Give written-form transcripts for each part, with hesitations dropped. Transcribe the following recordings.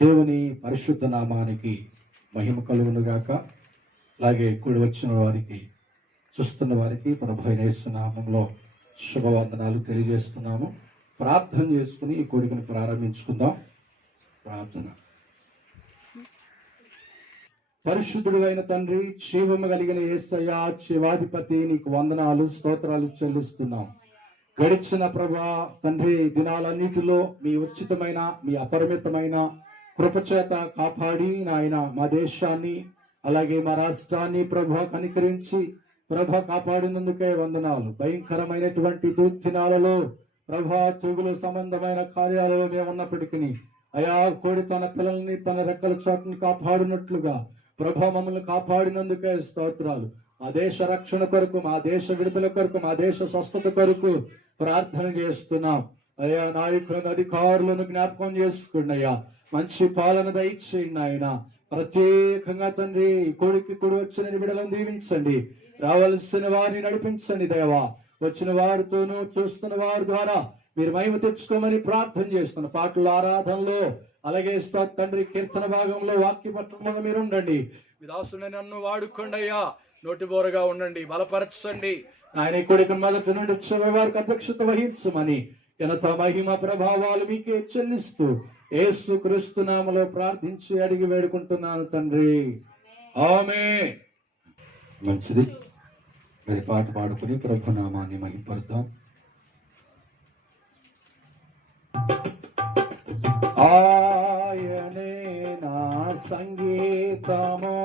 దేవుని పరిశుద్ధ నామానికి మహిమ కలుగునుగాక. అలాగే కూడి వచ్చిన వారికి, చూస్తున్న వారికి ప్రభు అయిన యేసు నామములో శుభవందనాలు తెలియజేస్తున్నాము. ప్రార్థన చేసుకుని ఈ కూడికను ప్రారంభించుకుందాం. ప్రార్థన. పరిశుద్ధుడు అయిన తండ్రి, జీవము కలిగిన యేసయ్యా, జీవాధిపతి, నీకు వందనాలు స్తోత్రాలు చెల్లిస్తున్నాం. గడిచిన ప్రభా తండ్రి దినాలన్నిటిలో మీ ఉచితమైన మీ అపరిమితమైన కృపచేత కాపాడి నాయన మా దేశాన్ని అలాగే మా రాష్ట్రాన్ని ప్రభా కనికరించి ప్రభా కాపాడినందుకే వందనాలు. భయంకరమైనటువంటి దుర్దినాలలో ప్రభా తెగులు సంబంధమైన కార్యాలలో మేము ఉన్నప్పటికీ అయా కోడి తన పిల్లల్ని తన రెక్కల చోటుని కాపాడినట్లుగా ప్రభా మమ్మల్ని కాపాడినందుకే స్తోత్రాలు. మా దేశ రక్షణ కొరకు, మా దేశ విడుదల కొరకు, మా దేశ స్వస్థత కొరకు ప్రార్థన చేస్తున్నాం. అయ్యా నాయకులను అధికారులను జ్ఞాపకం చేసుకోండి అయ్యా. మంచి పాలన దయచేయండి ఆయన. ప్రత్యేకంగా తండ్రి కొడుకు కూడి వచ్చిన బిడ్డలను దీవించండి. రావాల్సిన వారిని నడిపించండి దేవా. వచ్చిన వారితోనూ చూస్తున్న వారి ద్వారా మీరు మహిమ తెచ్చుకోమని ప్రార్థన చేస్తున్న పాటల ఆరాధనలో అలాగే తండ్రి కీర్తన భాగంలో వాక్య పట్టణంలో మీరు ఉండండి. మీ దాసుని నన్ను వాడుకోండి అయ్యా. నోటి బోరగా ఉండండి, బలపరచండి. ఆయన కొడుకు మొదటి నుండి చివరి వారికి అధ్యక్షత వహించమని ఘనత మహిమ ప్రభావాలు మీకే చెల్లిస్తూ యేసు క్రీస్తు నామములో ప్రార్థించి అడిగి వేడుకుంటున్నాను తండ్రి, ఆమేన్. మంచిది, మరి పాట పాడుకుని ప్రభు నామాన్ని మహిమపడతాం. ఆయనే నా సంగీతమో,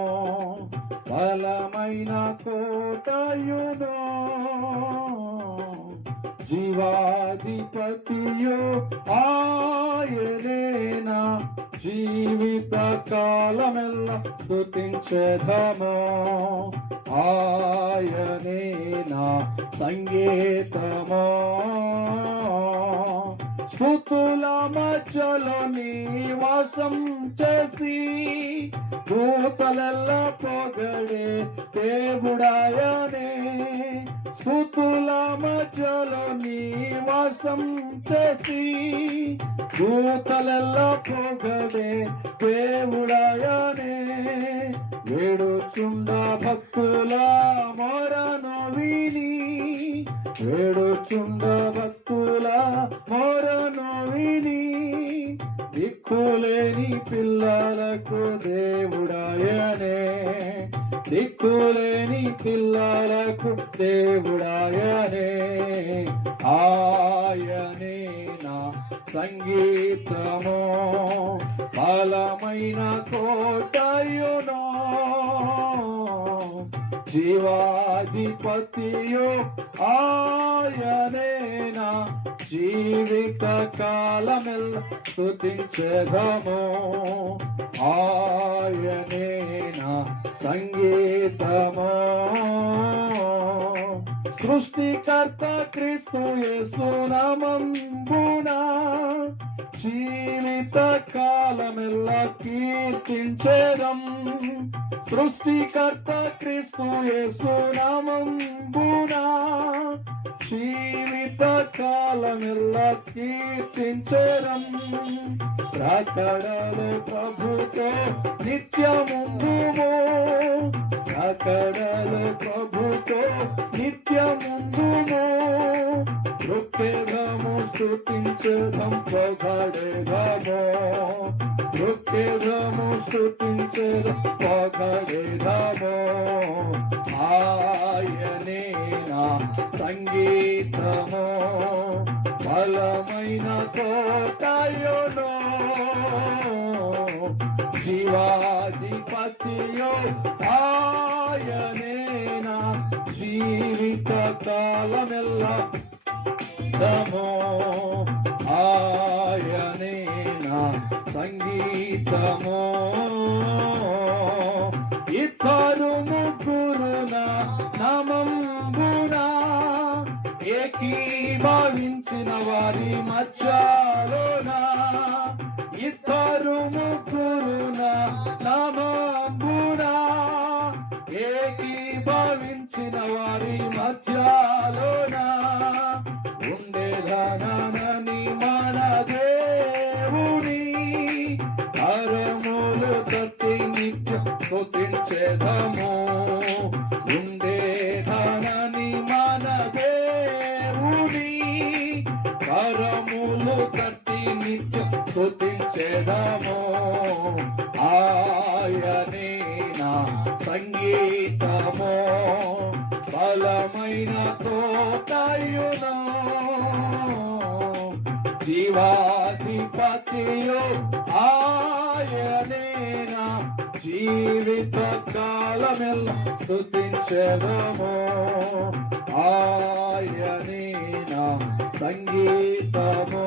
బలమైన కోటయునో, జీవాధిపతియో ఆయనే నా జీవిత కాలమెల్ల స్తుతించెదమో. ఆయనే నా సంగీతమో, స్తుతుల మధ్యలో నివాసం చేసి దూతలెల్ల పొగడే దేవుడాయనే. స్తుతుల మధ్యలో నివాసం చేసి దూతలెల్ల పొగడే దేవుడాయనే. వేడుచుండ భక్తుల మొరను విని, వేడుచుండ భక్తుల మొరను విని, దిక్కులేని పిల్లలకు దేవుడాయనే. దిక్కులేని పిల్లలకు దేవుడాయనే. ఆయనే నా సంగీతమో, బలమైన కోటయునో, జీవాధిపతియో ఆయనే నా జీవిత కాలమెల్ల స్తుతించెదమో. ఆయనే నా సంగీతమో, సృష్టికర్త క్రీస్తు యేసు నామమున జీవిత కాలమెల్ల కీర్తించెదం. సృష్టికర్త క్రీస్తు యేసు నామమున జీవిత కాలమెల్ల కీర్తించెదం. రాకడలో ప్రభుతో నిత్యముందుమో, రాకడలో ప్రభుతో నిత్యముందుమో. నృత్యము స్తుతించెదం, పొగడెదమో. నృత్యము స్తుతించెదం, పొగడెదమో. ఆయనే నా సంగీతమో, బలమైన కోటయునో, జీవాధిపతియో ఆయనే నా జీవిత కాలమెల్ల దమో. ఆయనే నా సంగీతమో, ఇద్దరు ముగ్గురున నామమున ఏకీభవించిన వారి మధ్యలోన, ఇద్దరు ముగ్గురున నామమున ఏకీభవించిన వారి మధ్యలోన ఉండేదనని మన దేవుని కరములు తట్టి నిత్యం స్తుతించెదము. ఉండేదనని మన దేవుని కరములు తట్టి నిత్యం స్తుతించెదము. ఆయనే నా సంగీతము, బలమైన తోటయును, జీవాధిపతియు ఆయనే నా జీవిత కాలమెల్ల స్తుతించెదము. ఆయనే నా సంగీతము.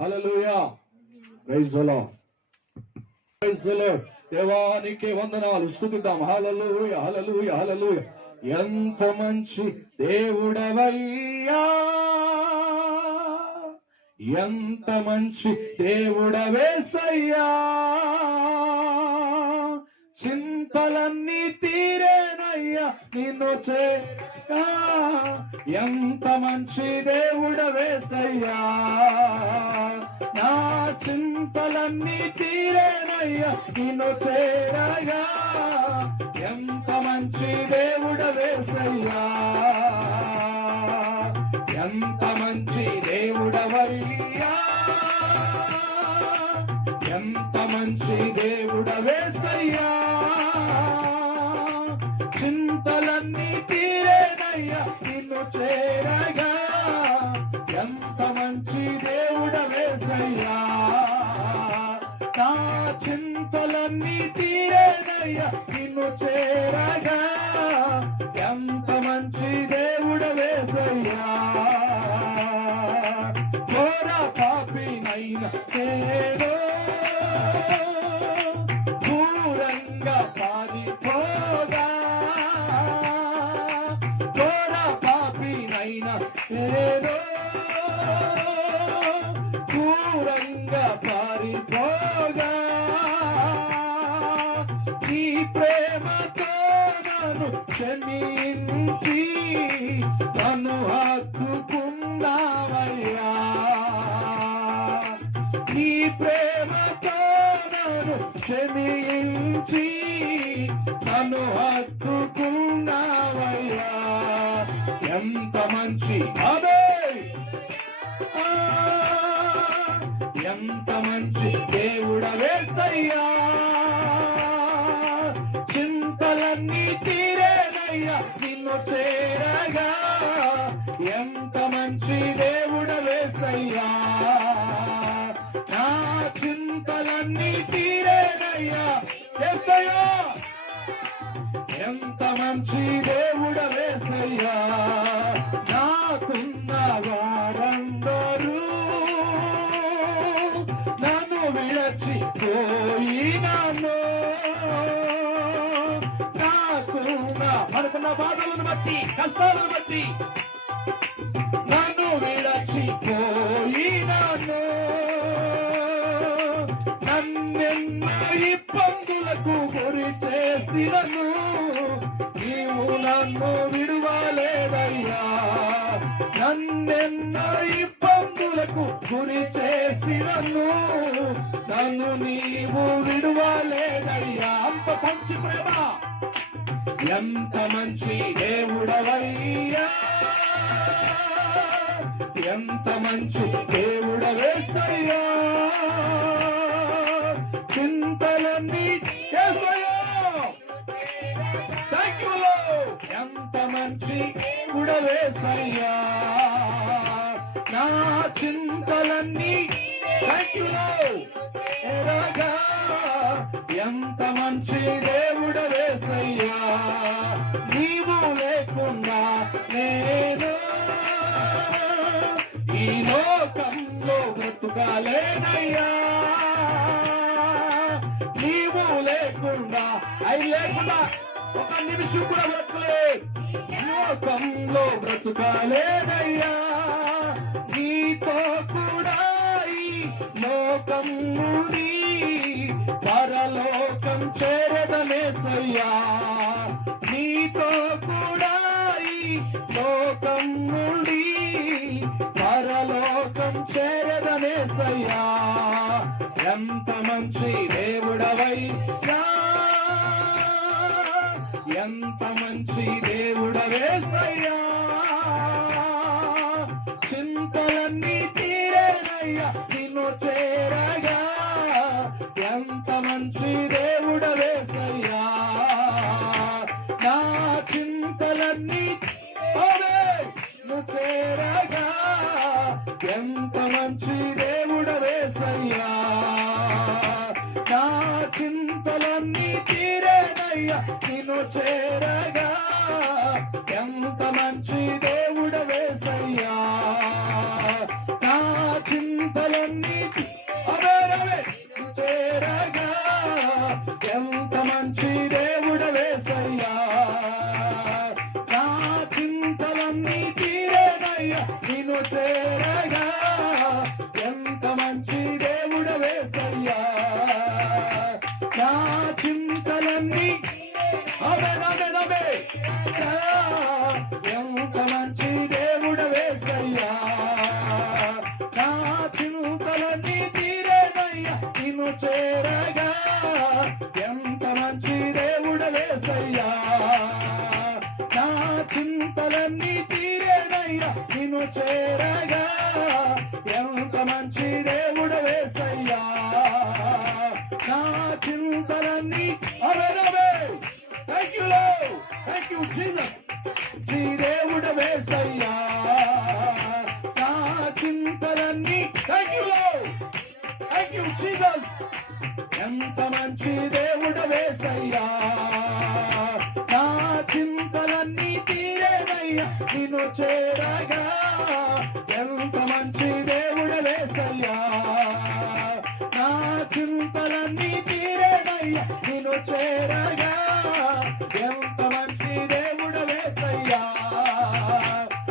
Hallelujah. Praise the Lord. Praise the Lord. దేవానికి వందనాలు. స్తుతిద్దాం. హల్లెలూయా, హల్లెలూయా, హల్లెలూయా. ఎంత మంచి దేవుడవయ్యా, ఎంత మంచి దేవుడవేసయ్యా, చింతలన్నీ తీరేనయ్యా నిన్ను చేరా. ఎంత మంచి దేవుడవేసయ్యా, నా చింతలన్నీ తీరేనయ్యా నిన్ను చేరగా. ఎంత మంచి దేవుడవేసయ్యా, ఎంత మంచి దేవుడవయ్యా, ఎంత మంచి దేవుడవేసయ్యా, చింతలన్నీ తీరేనయ్యా నిన్ను చేరగా. ఎంత మంచి దేవుడవేసయ్యా, నా చింతలన్నీ తీరేనయ్యా నిన్ను చేరగా. ఎంత మంచి దేవుడవేసయ్యా, ఘోర పాపినైన నేను దూరంగా పారిపోగా, ఘోర పాపినైన నేను దూరంగా పారిపోగా. నీ ప్రేమతో నన్ను క్షమించి నన్ను హత్తుకున్నావయ్యా, నీ ప్రేమతో నన్ను క్షమించి నన్ను హత్తుకున్నావయ్యా. ఎంత మంచి ఎంత మంచి దేవుడవేసయ్యా, చింతలన్నీ తీరేనయ్యా నిన్ను చేరగా. ఎంత మంచి దేవుడవేసయ్యా, నా చింతలన్నీ తీరేనయ్యా యేసయ్యా. ఎంత మంచి దేవుడవేసయ్యా, నాకున్న వారందరూ నన్ను విడచిపోయినాను. నాకున్న మనకున్న బాధలను బట్టి కష్టాలను బట్టి నన్ను విడచిపోయినాను. నన్నెన్నో ఇబ్బందులకు గురి చేసినను, నీవు నన్ను విడువలేదయ్యా. నన్నెన్నో ఇబ్బందులకు గురి చేసినను, నన్ను నీవు విడువలేదయ్యా. అంత మంచి ప్రేమ, ఎంత మంచి దేవుడవయ్యా, ఎంత మంచి దేవుడవేసయ్యా, చింతలన్నీ యేసయ్యా. Thank you lord. ఎంత మంచి దేవుడవేసయ్యా, నా చింతలన్నీ థాంక్ యూ లార్డ్. ఎంత మంచి దేవుడవేసయ్యా, నీవు లేకుండా నేను ఈ లోకంలో బ్రతుకాలేనయ్యా. నీవు లేకుండా లేకుండా ఒక నిమిషం కూడా బ్రతుకులే, లోకంలో బ్రతుకాలేనయ్యా. నీతో కూడా ఈ లోకం నుండి పరలోకం చేరదనేసయ్యా. నీతో కూడా ఈ లోకం నుండి పరలోకం చేరదనేసయ్యా. వేసయ్యా, ఎంత మంచి దేవుడవయ్యా, ఎంత మంచి దేవుడవేసయ్యా, చింతలన్నీ తీరేనయ్యా నిన్ను చేరగా, ఎంత మంచి దేవుడవేసయ్యా, నా చింతలన్నీ చేరగా, ఎంత మంచి దేవుడవేసయ్యా, నా చింతలన్నీ తీరేనయ్యా నిన్ను చేరగా, ఎంత మంచి దేవుడవేసయ్యా, నా చింతలన్నీ చేరగా, ఎంత మంచి దేవుడవేసయ్యా, నా చింతలన్నీ తీరేనయ్యా నిన్ను చేరగా, ఎంత మంచి దేవుడవేసయ్యా, నా చింతలన్నీ ఎంత మంచి దేవుడవేసయ్యా, నా చింతలన్నీ తీరేనయ్యా నిన్ను చేరగా, ఎంత మంచి దేవుడవేసయ్యా, నా చింతలన్నీ తీరేనయ్యా నిన్ను చేరగా, ఎంత మంచి దేవుడవేసయ్యా, నా చింతలన్నీ thank you thank you Jesus, దేవుడవేసయ్యా, నా చింతలన్నీ థ్యాంక్ యూ జీసస్, ఎంత మంచి దేవుడవేసయ్యా, నా చింతలన్నీ తీరేనయ్యా నిన్ను చేరగా, ఎంత మంచి దేవుడవేసయ్యా, నా చింతలన్నీ తీరేనయ్యా నిన్ను చేరగా, ఎంత మంచి దేవుడవేసయ్యా,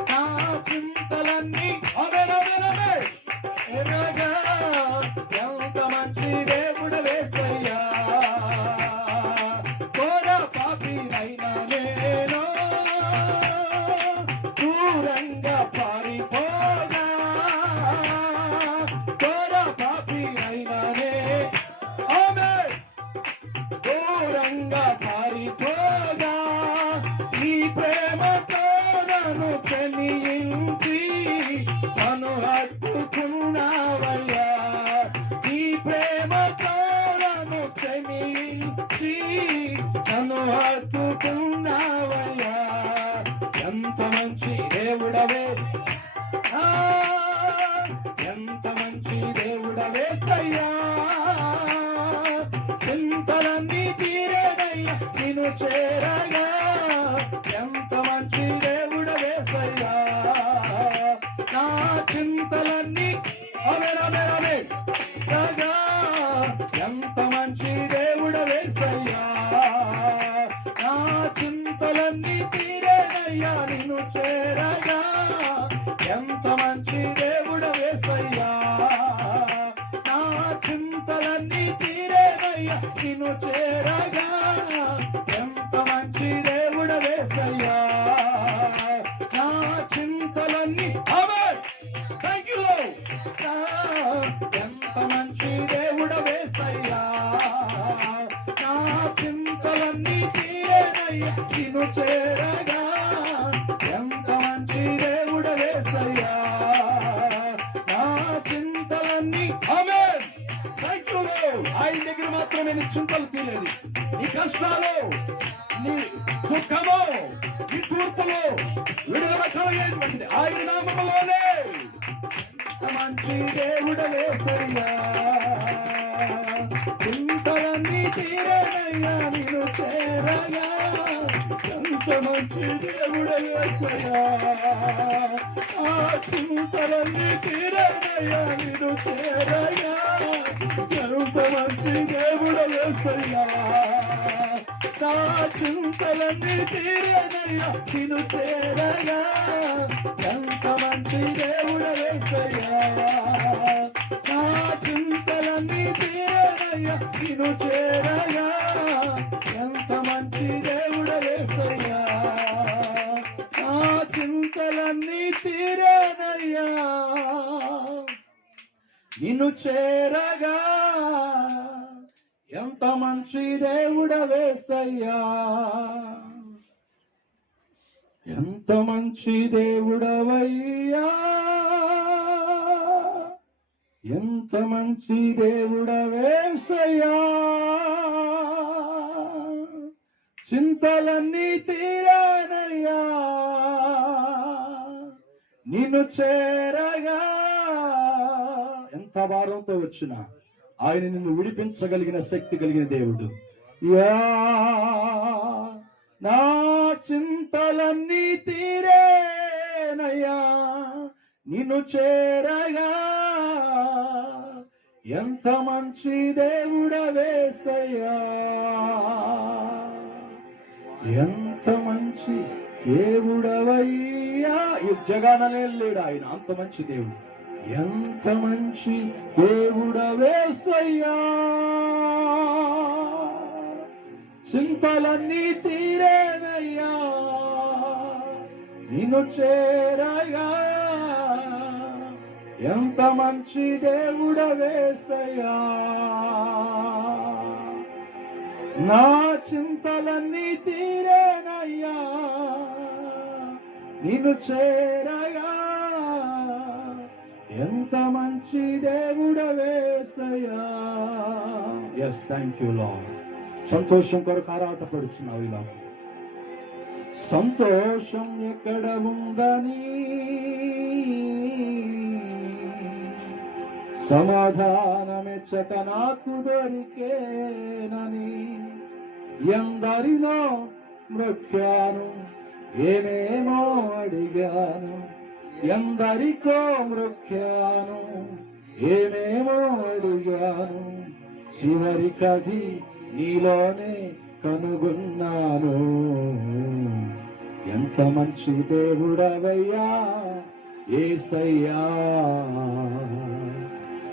నా చింతలన్నీ ఎరగా, ఎంత మంచి దేవుడవేసయ్యా, కోర పాపినైనా నేను దూరంగా పారిపోగా, కోర పాపినైనా దూరంగా పారిపోగా, నీ ప్రేమతో నన్ను చెలించి నన్ను హత్తుకున్నావయ్యా, నీ ప్రేమతో నన్ను చెలించి నన్ను హత్తుకున్నావయ్యా, ఎంత మంచి దేవుడవే, ఎంత మంచి దేవుడవేసయ్యా, చింతలన్నీ తీరేనయ్యా నిన్ను చేరగా, ఎంత మంచి దేవుడవేసయ్యా, నా చింతలన్నీ ఎంత మంచి దేవుడవేసయ్యా, నా చింతలన్నీ తీరేనయ్యా నిన్ను చేరగా, ఎంత మంచి దేవుడవేసయ్యా, నా చింతలన్నీ తీరేనయ్యా నిన్ను చేరగా, ఎంత మంచి దేవుడవేసయ్యా, నా చింతలన్నీ థ్యాంక్ యూ, ఎంత మంచి దేవుడవేసయ్యా, నా చింతలన్నీ తీరేనయ్యా నిన్ను చేరగా, ఎంత మంచి దేవుడవేసయ్యా, నా చింతలన్నీ థ్యాంక్ యూ. ఆయన దగ్గర మాత్రమే నీ చింతలు తీరేది, నీ కష్టాలు, నీ దుఃఖము, నీ తూర్పులో విడుదల కలిగేటువంటిది ఆయన నామములోనే, మంచి దేవుడవేసయ్యా, చింతలన్నీ తీరేనయ్యా నిన్ను చేరగా, ఎంత మంచి దేవుడవేసయ్యా, ఆ చింతలన్నీ తీరేనయ్యా నిన్ను చేరగా, ఎంత మంచి దేవుడవేసయ్యా, నా చింతలన్నీ తీరేనయ్యా నిన్ను చేరగా, ఎంత మంచి దేవుడవేసయ్యా, నా చింతలన్నీ తీరేనయ్యా నిన్ను చేరగా, ఎంత మంచి దేవుడవేసయ్యా, నా చింతలన్నీ తీరేనయ్యా నిన్ను చేరగా ఎంత మంచి దేవుడవేసయ్యా, ఎంత మంచి దేవుడవయ్యా, ఎంత మంచి దేవుడవేసయ్యా. చింతలన్నీ తీరానయ్యా నిన్ను చేరగా. ఎంత భారంతో వచ్చినా ఆయన నిన్ను విడిపించగలిగిన శక్తి కలిగిన దేవుడు. యా నా చింతలన్నీ తీరేనయ్యా నిన్ను చేరగా. ఎంత మంచి దేవుడవేసయ్యా, ఎంత మంచి దేవుడవయ్యా. ఈ జగాననే లేడు ఆయన, అంత మంచి దేవుడు. ఎంత మంచి దేవుడవేసయ్యా, చింతలన్నీ తీరేనయ్యా నిన్ను చేరగా. ఎంత మంచి దేవుడవేసయ్యా, నా చింతలన్నీ తీరేనయ్యా నిన్ను చేరగా. ఎంత మంచి దేవుడవేసయ్యా. Yes, thank you Lord. సంతోషం కొరకు ఆరాటపడుచున్నావు. ఇలా సంతోషం ఎక్కడ ఉందని, సమాధానమెచ్చట నాకు దొరికేనని, ఎందరినో మ్రొక్కాను, ఏమేమో అడిగాను, ఎందరికో మ్రొక్కాను, ఏమేమో అడిగాను, చివరికది నీలోనే కనుగొన్నాను. ఎంత మంచి దేవుడవయ్యా యేసయ్యా,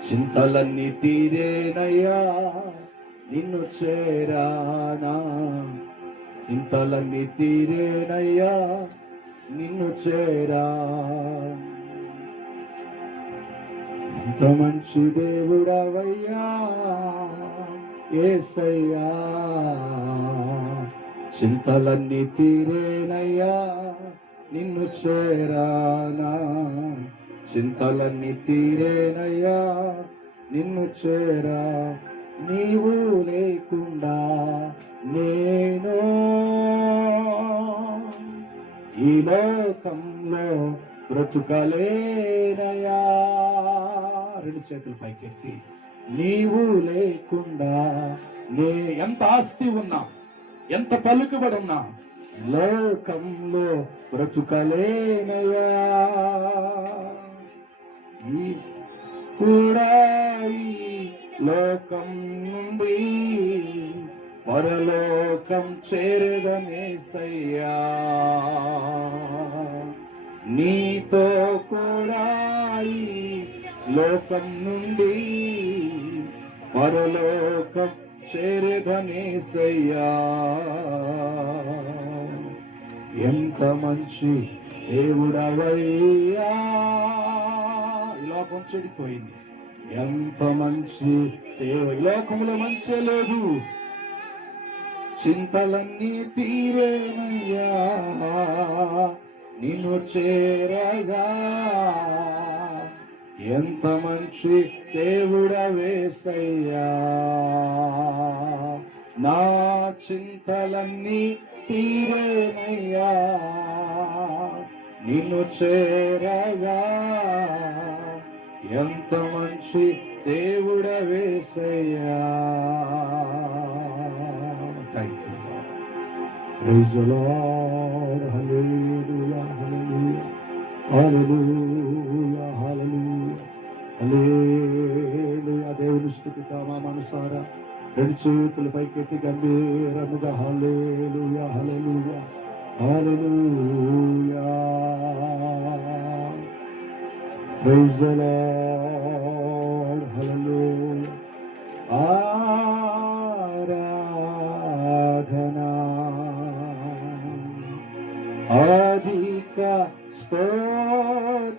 చింతలన్నీ తీరేనయ్యా నిన్ను చేరానా. చింతలన్నీ తీరేనయ్యా నిన్ను చేరా. ఎంత మంచి దేవుడవయ్యా యేసయ్యా, చింతలన్నీ తీరేనయ్యా నిన్ను చేరానా. చింతలన్నీ తీరేనయ్యా నిన్ను చేరా. నీవు లేకుండా నేను ఈ లోకంలో బ్రతుకలేనయ్యా. రెండు చేతులు పైకెత్తి, నీవు లేకుండా ఎంత ఆస్తి ఉన్నా, ఎంత పలుకుబడి ఉన్నా లోకంలో బ్రతుకలేనయ్యా. కూడా ఈ లోకం నుండి పరలోకం చేరదనేసయ్యా, నీతో కూడా ఈ లోకం నుండి పరలోకం చేరదనేసయ్యా. ఎంత మంచి దేవుడవయ్యా. ఈ లోకం చెడిపోయింది, ఎంత మంచి దేవుడు. ఈ లోకంలో మంచి లేదు, చింతలన్నీ తీరేనయ్యా నిన్ను చేరగా. ఎంత మంచి దేవుడవేసయ్యా, నా చింతలన్నీ తీరేనయ్యా నిన్ను చేరగా. ఎంత మంచి దేవుడవేసయ్యా. Thank you. Praise the Lord. Hallelujah, hallelujah, hallelujah, hallelujah, hallelujah. దేవుని స్తుతిద్దాం మనసారా. రెండు చేతులు పైకెత్తి గంభీరముగా hallelujah, hallelujah, hallelujah. Praise the Lord. Hallelujah. ఆరాధనా అధిక స్తోత్రము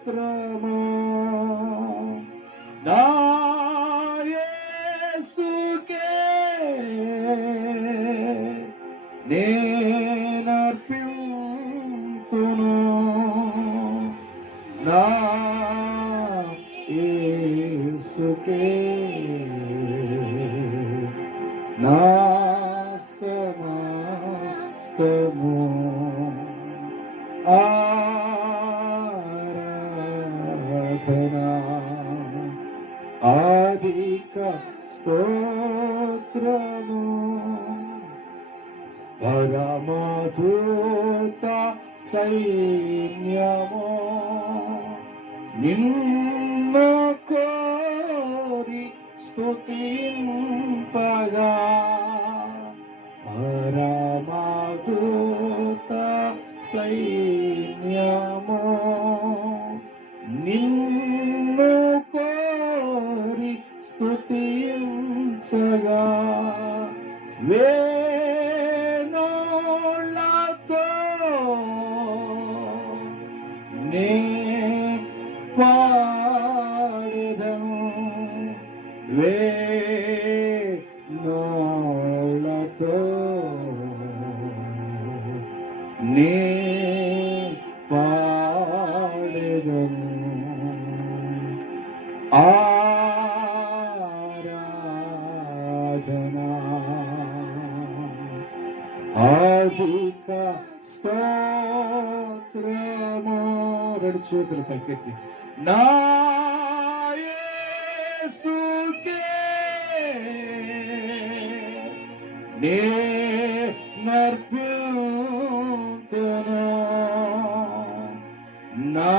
నా నేనర్పింతును నా యేసుకే నా సమస్తము ఆరాధనా అధిక స్తోత్రము పరమదూత సైన్యము నిన్ను కోరి స్తుతింపగా పరమదూత సైన్యము నిన్ను కోరి స్తుతించగా వేణోళ్ళతో నే పాడెదను వేణోళ్ళతో నే పాడెదను ఆరాధనా అధిక స్తోత్రము రెండు చేతులు పైకెత్తి నా యేసుకే నేనర్పింతును నా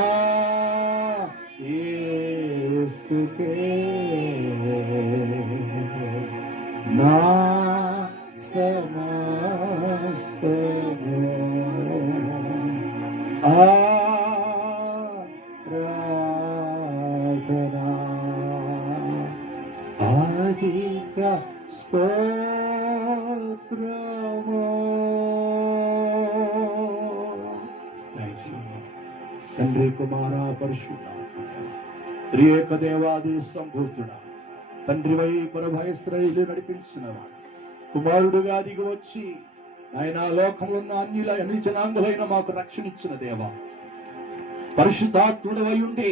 యేసుకే నా సమస్తము ఆరాధనా అధిక స్తోత్రము. తండ్రి కుమార పరిశుద్ధ త్రియేక దేవాది సంభూతుడా తండ్రి వై పరభయశ్రైలు నడిపించినవా కుమారుడుగా దిగి వచ్చి ఆయన లోకంలో ఉన్న అన్ని జనాంగులైన మాకు రక్షణ ఇచ్చిన దేవా పరిశుద్ధాత్ముడవై ఉండి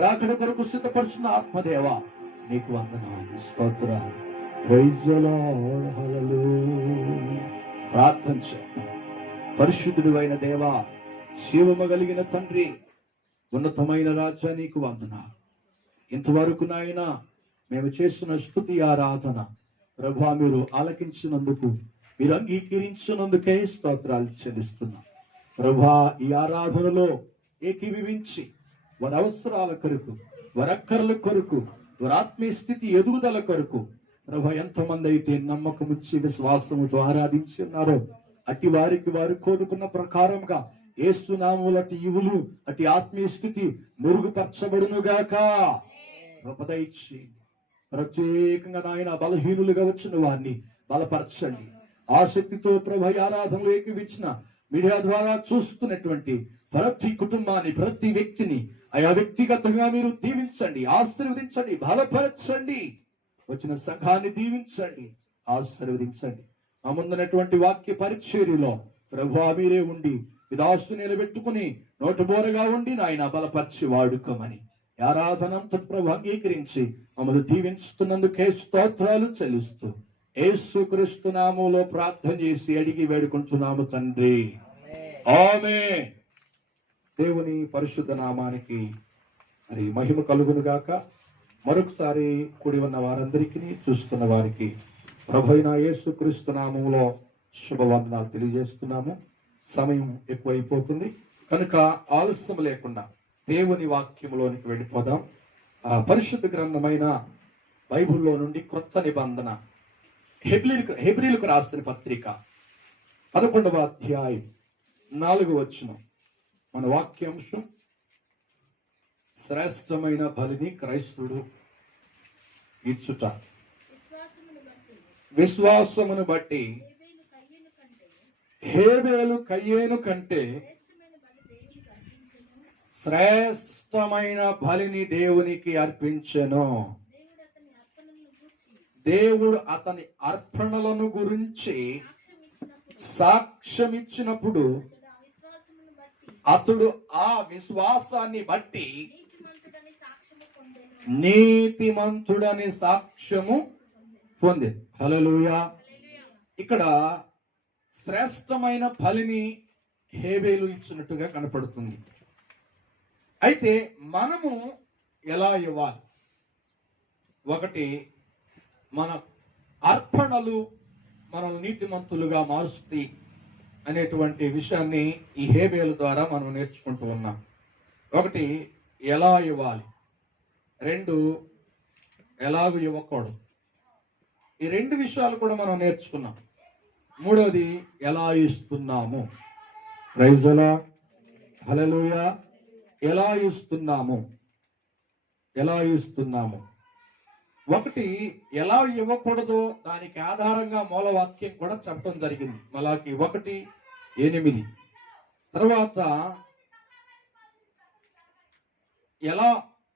రాకడ కొరకు సిద్ధపరుచున్న ఆత్మదేవా నీకు వందనాలు స్తోత్రాలు. ప్రైజ్ ది లార్డ్, హల్లెలూయా. ప్రార్థన చేద్దాం. పరిశుద్ధుడు అయిన దేవా జీవము కలిగిన తండ్రి ఉన్నతమైన రాజా నీకు వందనాలు. ఇంతవరకు నాయన మేము చేస్తున్న స్తుతి ఆరాధన ప్రభా మీరు ఆలకించినందుకు మీరు అంగీకరించినందుకే స్తోత్రాలు చెల్లిస్తున్నాం ప్రభా. ఈ ఆరాధనలో ఏకీభవించి వారి అవసరాల కొరకు వారి అక్కర్ల కొరకు వారి ఆత్మీయ స్థితి ఎదుగుదల కొరకు ప్రభా ఎంతమంది అయితే నమ్మకముచ్చి విశ్వాసముతో ఆరాధించి ఉన్నారో అట్టి వారికి వారు కోరుకున్న ప్రకారంగా యేసు నామములో అటు ఇవులు అటు ఆత్మీయ స్థితి మెరుగుపరచబడునుగాక. కృపదయిచ్చి ప్రత్యేకంగా నాయన బలహీనులుగా వచ్చిన వారిని బలపరచండి. ఆసక్తితో ప్రభు ఆరాధనలు ఏకీవించిన మీడియా ద్వారా చూస్తున్నటువంటి ప్రతి కుటుంబాన్ని ప్రతి వ్యక్తిని ఆయా వ్యక్తిగతంగా మీరు దీవించండి, ఆశీర్వదించండి, బలపరచండి. వచ్చిన సంఘాన్ని దీవించండి, ఆశీర్వదించండి. ఆ ముందున్నటువంటి వాక్య పరిచర్యలో ప్రభువా మీరే ఉండి విదాసు నిలబెట్టుకుని నోటుబోరగా ఉండి నాయన బలపరిచి వాడుకోమని ఆరాధనంతో ప్రభు అంగీకరించి మమ్మల్ని దీవించుతున్నందుకే స్తోత్రాలు చెల్లిస్తూ యేసుక్రీస్తు నామములో ప్రార్థన చేసి అడిగి వేడుకుంటున్నాము తండ్రి, ఆమేన్. దేవుని పరిశుద్ధ నామానికి మరి మహిమ కలుగును గాక. మరొకసారి కూడి ఉన్న వారందరికీ చూస్తున్న వారికి ప్రభువైన యేసుక్రీస్తు నామములో శుభవందనాలు తెలియజేస్తున్నాము. సమయం ఎక్కువైపోతుంది కనుక ఆలస్యం లేకుండా దేవుని వాక్యములోనికి వెళ్ళిపోదాం. ఆ పరిశుద్ధ గ్రంథమైన బైబిల్లో నుండి క్రొత్త నిబంధన హెబ్రీలకు రాసిన పత్రిక 11వ అధ్యాయం 4వ వచనం మన వాక్యాంశం. శ్రేష్టమైన బలిని క్రైస్తవుడు ఇచ్చుట విశ్వాసమును బట్టి హేబేలు కయ్యేను కంటే శ్రేష్టమైన బలిని దేవునికి అర్పించెను. దేవుడు అతని అర్పణలను గురించి సాక్ష్యం ఇచ్చినప్పుడు అతడు ఆ విశ్వాసాన్ని బట్టి నీతిమంతుడని సాక్ష్యము పొంది. హల్లెలూయా. ఇక్కడ శ్రేష్టమైన ఫలిని హేబేలు ఇచ్చినట్టుగా కనపడుతుంది. అయితే మనము ఎలా ఇవ్వాలి? ఒకటి, మన అర్పణలు మనల్ని నీతిమంతులుగా మారుస్తాయి అనేటువంటి విషయాన్ని ఈ హేబేలు ద్వారా మనం నేర్చుకుంటూ ఉన్నాం. ఒకటి, ఎలా ఇవ్వాలి. రెండు, ఎలాగూ ఇవ్వకూడదు. ఈ రెండు విషయాలు కూడా మనం నేర్చుకున్నాం. మూడవది, ఎలా ఇస్తున్నాము. Praise the Lord. హల్లెలూయా. ఎలా ఇస్తున్నాము, ఎలా ఇస్తున్నాము. ఒకటి, ఎలా ఇవ్వకూడదో దానికి ఆధారంగా మూలవాక్యం కూడా చెప్పడం జరిగింది. మలాకి 1:8. తర్వాత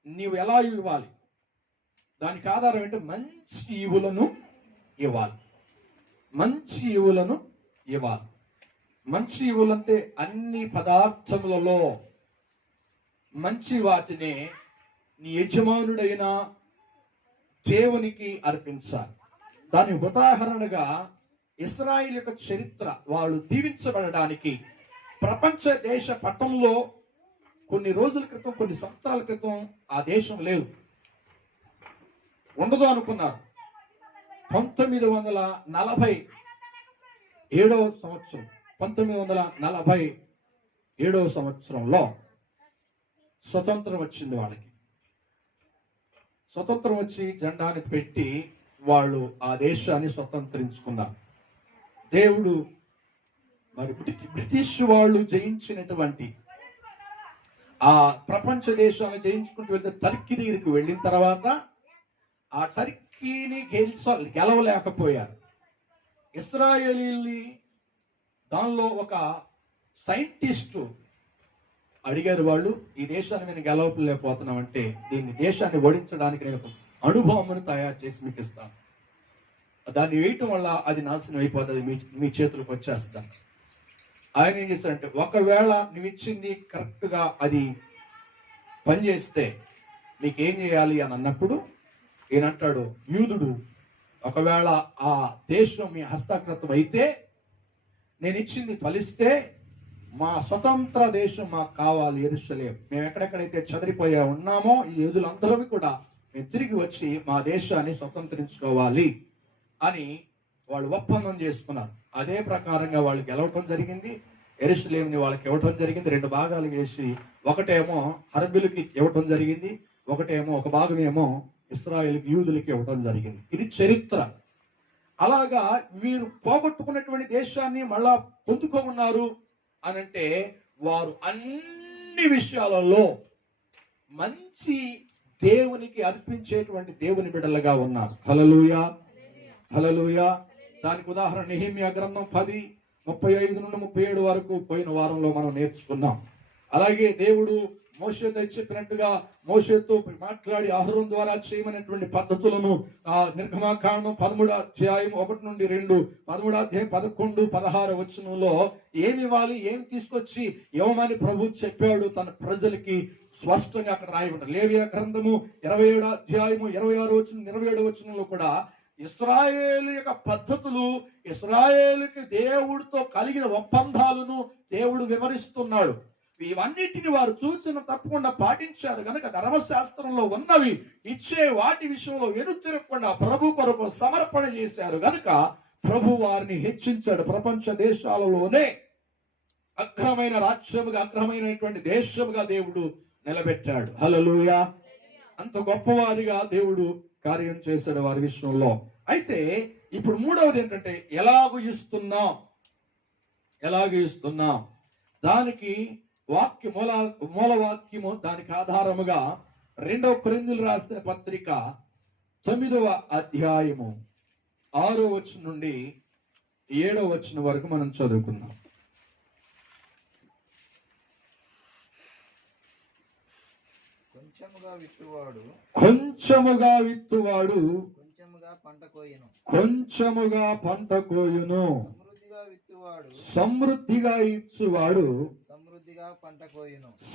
నీవు ఎలా ఇవ్వాలి, దానికి ఆధారం ఏంటంటే మంచి ఈవులను ఇవ్వాలి. మంచి ఈవులను ఇవ్వాలి. మంచి ఈవులంటే అన్ని పదార్థములలో మంచి వాటినే నీ యజమానుడైన దేవునికి అర్పించాలి. దాని ఉదాహరణగా ఇశ్రాయేలు యొక్క చరిత్ర, వాళ్ళు దీవించబడడానికి ప్రపంచ దేశ పట్టణంలో కొన్ని రోజుల క్రితం, కొన్ని సంవత్సరాల క్రితం ఆ దేశం లేదు, ఉండదు అనుకున్నారు. 1947 సంవత్సరంలో స్వతంత్రం వచ్చింది వాళ్ళకి. స్వతంత్రం వచ్చి జెండాని పెట్టి వాళ్ళు ఆ దేశాన్ని స్వతంత్రించుకున్నారు. దేవుడు మరి బ్రిటిష్ వాళ్ళు జయించినటువంటి ఆ ప్రపంచ దేశాన్ని జయించుకుంటూ వెళ్తే టర్కీ దగ్గరికి వెళ్ళిన తర్వాత ఆ టర్కీని గెలవలేకపోయారు. ఇశ్రాయేలీల్ని దానిలో ఒక సైంటిస్టు అడిగారు, వాళ్ళు ఈ దేశాన్ని నేను గెలవలేకపోతున్నాం అంటే దీన్ని దేశాన్ని ఓడించడానికి నేను అనుభవమును తయారు చేసి మీకు ఇస్తాను, దాన్ని వేయటం వల్ల అది నాశనం అయిపోతుంది, మీ చేతులకు వచ్చేస్తాను. ఆయన ఏం చేశాడంటే, ఒకవేళ నువ్వు ఇచ్చింది కరెక్ట్ గా అది పనిచేస్తే నీకేం చేయాలి అని అన్నప్పుడు ఈయనంటాడు, యూదుడు ఒకవేళ ఆ దేశం మీ హస్తగతం అయితే, నేను ఇచ్చింది ఫలిస్తే మా స్వతంత్ర దేశం మాకు కావాలి, యెరూషలేం. మేము ఎక్కడెక్కడైతే చెదిరిపోయా ఉన్నామో ఈ యూదులందరూ కూడా మేము తిరిగి వచ్చి మా దేశాన్ని స్వతంత్రించుకోవాలి అని వాళ్ళు ఒప్పందం చేసుకున్నారు. అదే ప్రకారంగా వాళ్ళు గెలవటం జరిగింది. యెరూషలేంని వాళ్ళకి ఇవ్వటం జరిగింది. 2 భాగాలు వేసి, ఒకటేమో హర్బిలుకి ఇవ్వటం జరిగింది, ఒకటేమో ఒక భాగం ఏమో ఇశ్రాయేలుకి, యూదులకి ఇవ్వటం జరిగింది. ఇది చరిత్ర. అలాగా వీరు పోగొట్టుకున్నటువంటి దేశాన్ని మళ్ళా పొందుకోమన్నారు అనంటే వారు అన్ని విషయాలలో మంచి దేవునికి అర్పించేటువంటి దేవుని బిడ్డలుగా ఉన్నారు. హల్లెలూయా, హల్లెలూయా. దానికి ఉదాహరణ నెహెమ్యా గ్రంథం 10:35-37 వరకు పోయిన వారంలో మనం నేర్చుకున్నాం. అలాగే దేవుడు మోషేతో చెప్పినట్టుగా మోషేతో మాట్లాడి అహరోను ద్వారా చేయమనేటువంటి పద్ధతులను నిర్గమకాండం 13:1-2, 13:11-16 ఏమి ఇవ్వాలి, ఏమి తీసుకొచ్చి ఇవ్వమని ప్రభు చెప్పాడు తన ప్రజలకి స్పష్టంగా అక్కడ రాయబడ్డారు. లేవియా గ్రంథము 27:26-27 కూడా ఇశ్రాయేలు యొక్క పద్ధతులు, ఇశ్రాయేలుకి దేవుడితో కలిగిన ఒప్పందాలను దేవుడు వివరిస్తున్నాడు. ఇవన్నిటిని వారు సూచన తప్పకుండా పాటించారు కనుక ధర్మశాస్త్రంలో ఉన్నవి ఇచ్చే వాటి విషయంలో వెనుతిరగకుండా ప్రభు కొరకు సమర్పణ చేశారు కనుక ప్రభు వారిని హెచ్చించాడు. ప్రపంచ దేశాలలోనే అగ్రమైన రాజ్యముగా, అగ్రమైనటువంటి దేశముగా దేవుడు నిలబెట్టాడు. హల్లెలూయా. అంత గొప్పవారిగా దేవుడు కార్యం చేశాడు వారి విషయంలో. అయితే ఇప్పుడు మూడవది ఏంటంటే, ఎలాగూ ఇస్తున్నాం. దానికి మూలవాక్యము దానికి ఆధారముగా 2 కొరింథీయులకు రాసిన పత్రిక 9వ అధ్యాయము 6వ వచనం నుండి 7వ వచనం వరకు మనం చదువుకుందాం. కొంచెముగా విత్తువాడు కొంచెముగా పంట కోయును. సమృద్ధిగా సమృద్ధిగా ఇచ్చువాడు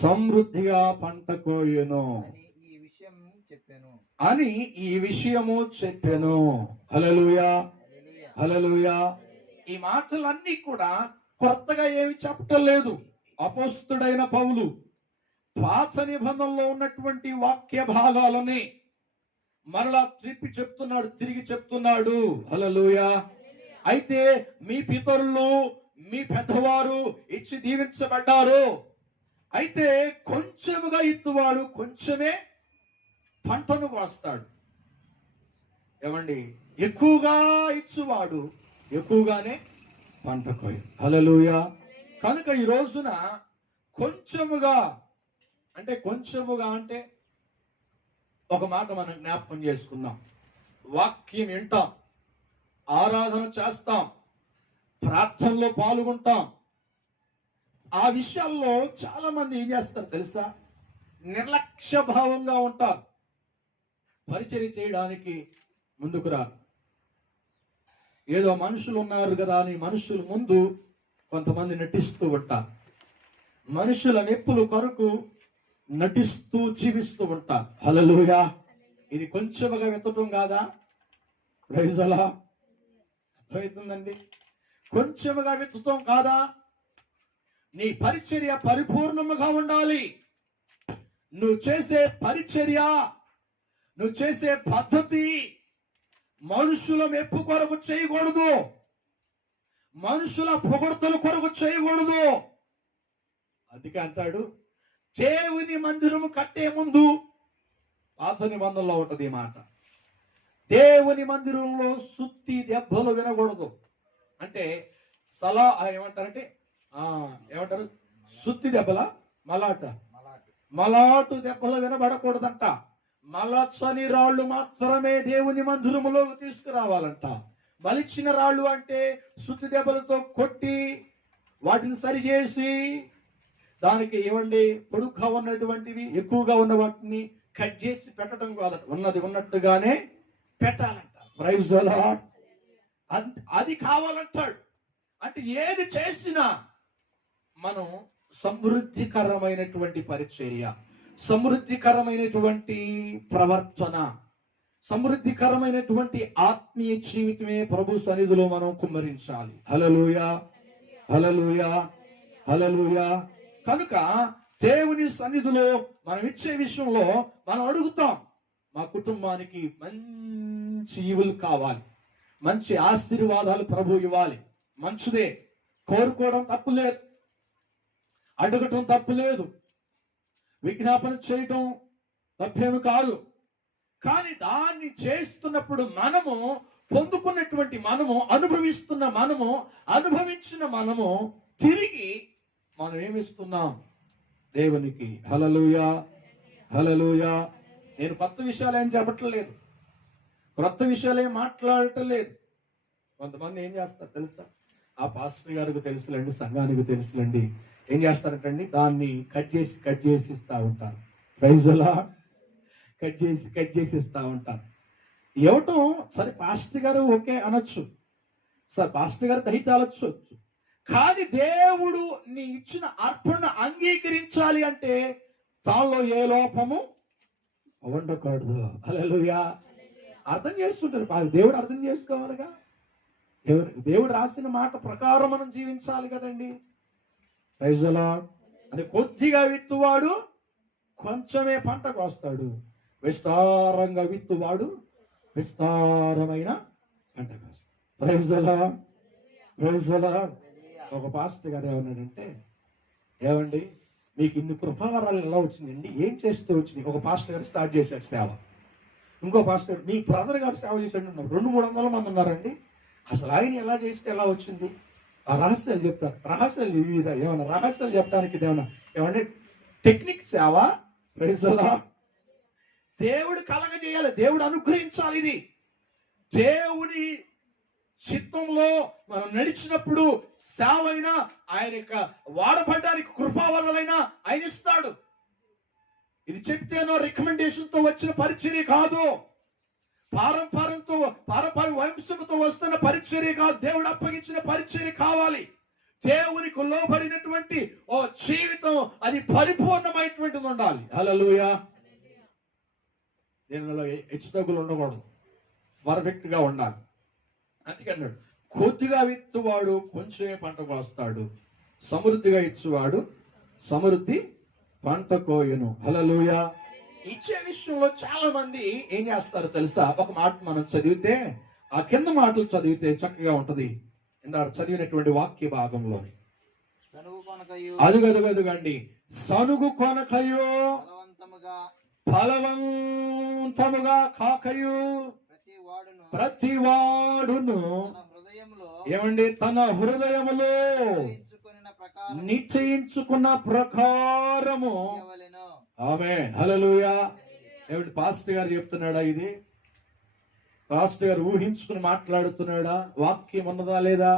సమృద్ధిగా పంట కోయును అని ఈ విషయము చెప్పాను. హల్లెలూయా, హల్లెలూయా. ఈ మాటలన్నీ కూడా కొత్తగా ఏమి చెప్పటం లేదు. అపోస్తుడైన పౌలు పాత నిబంధనలో ఉన్నటువంటి వాక్య భాగాలని మరలా తిరిగి చెప్తున్నాడు. హల్లెలూయా. అయితే మీ పితరులు, మీ పెద్దవారు ఇచ్చి దీవించబడ్డారు. అయితే కొంచెముగా ఇత్తువాడు కొంచెమే పంటను కోస్తాడు. ఏమండి, ఎక్కువగా ఇచ్చువాడు ఎక్కువగానే పంట కోయ. హల్లెలూయా. కనుక ఈ రోజున కొంచెముగా అంటే ఒక మాట మనం జ్ఞాపకం చేసుకుందాం. వాక్యం వింటాం, ఆరాధన చేస్తాం, ప్రార్థనలో పాల్గొంటాం. ఆ విషయాల్లో చాలా మంది ఏం చేస్తారు తెలుసా? నిర్లక్ష్య భావంగా ఉంటారు. పరిచర్య చేయడానికి ముందుకు రారు. ఏదో మనుషులు ఉన్నారు కదా అని మనుషుల ముందు కొంతమంది నటిస్తూ ఉంటారు. మనుషుల మెప్పుల కొరకు నటిస్తూ జీవిస్తూ ఉంటారు. హల్లెలూయా. ఇది కొంచెముగా వెతకటం కాదా? ప్రైజ్ అలా అవుతుందండి. కొంచెముగా వెతుకుతాం కాదా? నీ పరిచర్య పరిపూర్ణముగా ఉండాలి. నువ్వు చేసే పరిచర్య, నువ్వు చేసే పద్ధతి మనుషుల మెప్పు కొరకు చేయకూడదు, మనుషుల పొగడ్తల కొరకు చేయకూడదు. అందుకే అంటాడు, దేవుని మందిరము కట్టే ముందు, పాత నిబంధనలో ఉంటది ఈ మాట, దేవుని మందిరంలో సుత్తి దెబ్బలు వినకూడదు. అంటే ఏమంటారంటే ఏమంటారు? సుత్తి దెబ్బల మలాటు దెబ్బలు వినబడకూడదంట. మలచని రాళ్ళు మాత్రమే దేవుని మందిరములోకి తీసుకురావాలంట. మలిచిన రాళ్ళు అంటే సుత్తి దెబ్బలతో కొట్టి వాటిని సరిచేసి దానికి ఏమండి పొడుగ్గా ఉన్నటువంటివి ఎక్కువగా ఉన్న వాటిని కట్ చేసి పెట్టడం కాదు, ఉన్నది ఉన్నట్టుగానే పెట్టాలంట. Praise the Lord. అది కావాలంటాడు. అంటే ఏది చేసినా మనం సమృద్ధికరమైనటువంటి పరిచర్య, సమృద్ధికరమైనటువంటి ప్రవర్తన, సమృద్ధికరమైనటువంటి ఆత్మీయ జీవితమే ప్రభు సన్నిధిలో మనం కుమ్మరించాలి. హల్లెలూయా, హల్లెలూయా, హల్లెలూయా. కనుక దేవుని సన్నిధిలో మనం ఇచ్చే విషయంలో మనం అడుగుతాం, మా కుటుంబానికి మంచి ఈవులు కావాలి, మంచి ఆశీర్వాదాలు ప్రభు ఇవ్వాలి. మంచిదే, కోరుకోవడం తప్పులేదు, అడగటం తప్పులేదు, విజ్ఞాపన చేయటం తప్పేమి కాదు. కానీ దాన్ని చేస్తున్నప్పుడు మనము పొందుకున్నటువంటి అనుభవించిన మనము తిరిగి మనం ఏమిస్తున్నాం దేవునికి? హల్లెలూయా, హల్లెలూయా. నేను కొత్త విషయాలు ఏం చెప్పట్లేదు, క్రొత్త విషయాలు ఏం మాట్లాడటం లేదు. కొంతమంది ఏం చేస్తారు తెలుసా? ఆ పాస్టర్ గారికి తెలుసులేండి, సంఘానికి తెలుసులేండి, ఏం చేస్తారంటండి, దాన్ని కట్ చేసి ఇస్తా ఉంటారు. Praise the lord. కట్ చేసి ఇస్తా ఉంటారు. ఇవ్వటం సరే, పాస్టర్ గారు ఓకే అనొచ్చు, సార్ పాస్టర్ గారు దహిత అనొచ్చు. కానీ దేవుడు నీ ఇచ్చిన అర్పణ అంగీకరించాలి అంటే దానిలో ఏ లోపము ఉండకూడదు. హల్లెలూయా. అర్థం చేసుకుంటారు, దేవుడు అర్థం చేసుకోవాలిగా. దేవుడు రాసిన మాట ప్రకారం మనం జీవించాలి కదండి. Praise the Lord. అది కొద్దిగా విత్తువాడు కొంచెమే పంట కోస్తాడు, విస్తారంగా విత్తువాడు విస్తారమైన పంట కోస్తాడు. Praise the Lord, praise the Lord. ఒక పాస్టర్ గారు ఏమన్నాడంటే, ఏమండి మీకు ఇన్ని కృపావరాలు ఎలా వచ్చిందండి, ఏం చేస్తే వచ్చినాయి? ఒక పాస్టర్ గారు స్టార్ట్ చేశాడు సేవ. ఇంకో పాస్టర్, మీ బ్రదర్ గారు సేవ చేశాడు, 200-300 మంది ఉన్నారండి, అసలు ఆయన ఎలా చేస్తే ఎలా వచ్చింది? ఆ రహస్యాలు చెప్తారు. ఏమన్నా రహస్యాలు చెప్పడానికి ఏమన్నా టెక్నిక్ సేవ? Praise the Lord. దేవుడు కలగజేయాలి, దేవుడు అనుగ్రహించాలి. ఇది దేవుని చిత్తంలో మనం నడిచినప్పుడు సేవ అయినా ఆయన యొక్క వాడబడ్డానికి కృపావరాలైనా ఆయన ఇస్తాడు. ఇది చెప్తేనో రికమెండేషన్ తో వచ్చిన పరిచర్య కాదు, పారంపర్య వంశంతో వస్తున్న పరిచర్య కాదు, దేవుడు అప్పగించిన పరిచర్య కావాలి. దేవునికి లోబడినటువంటి ఓ జీవితం అది పరిపూర్ణమైనటువంటిది ఉండాలి. హల్లెలూయా. దీనిలో హెచ్చుతగ్గులు ఉండకూడదు, పర్ఫెక్ట్ గా ఉండాలి. అందుకన్నాడు, కొద్దిగా విత్తువాడు కొంచెమే పంట కోస్తాడు, సమృద్ధిగా ఇచ్చువాడు సమృద్ధి పంట కోయను. హల్లెలూయా. ఇచ్చే విషయంలో చాలా మంది ఏం చేస్తారో తెలుసా? ఒక మాట మనం చదివితే, ఆ కింద మాటలు చదివితే చక్కగా ఉంటది. ఇందాక చదివినటువంటి వాక్య భాగంలోని అదుగదుగదుగండి, సనుగు కొనకయో ఫలవంతముగా కాకయు ప్రతి వాడును ఏమండి తన హృదయములో నిశ్చయించుకున్న ప్రకారము. ఆమేన్. హల్లెలూయా. ఏమండి పాస్టర్ గారు చెప్తున్నాడా? ఇది పాస్టర్ గారు ఊహించుకుని మాట్లాడుతున్నాడా? వాక్యం ఉన్నదా లేదా?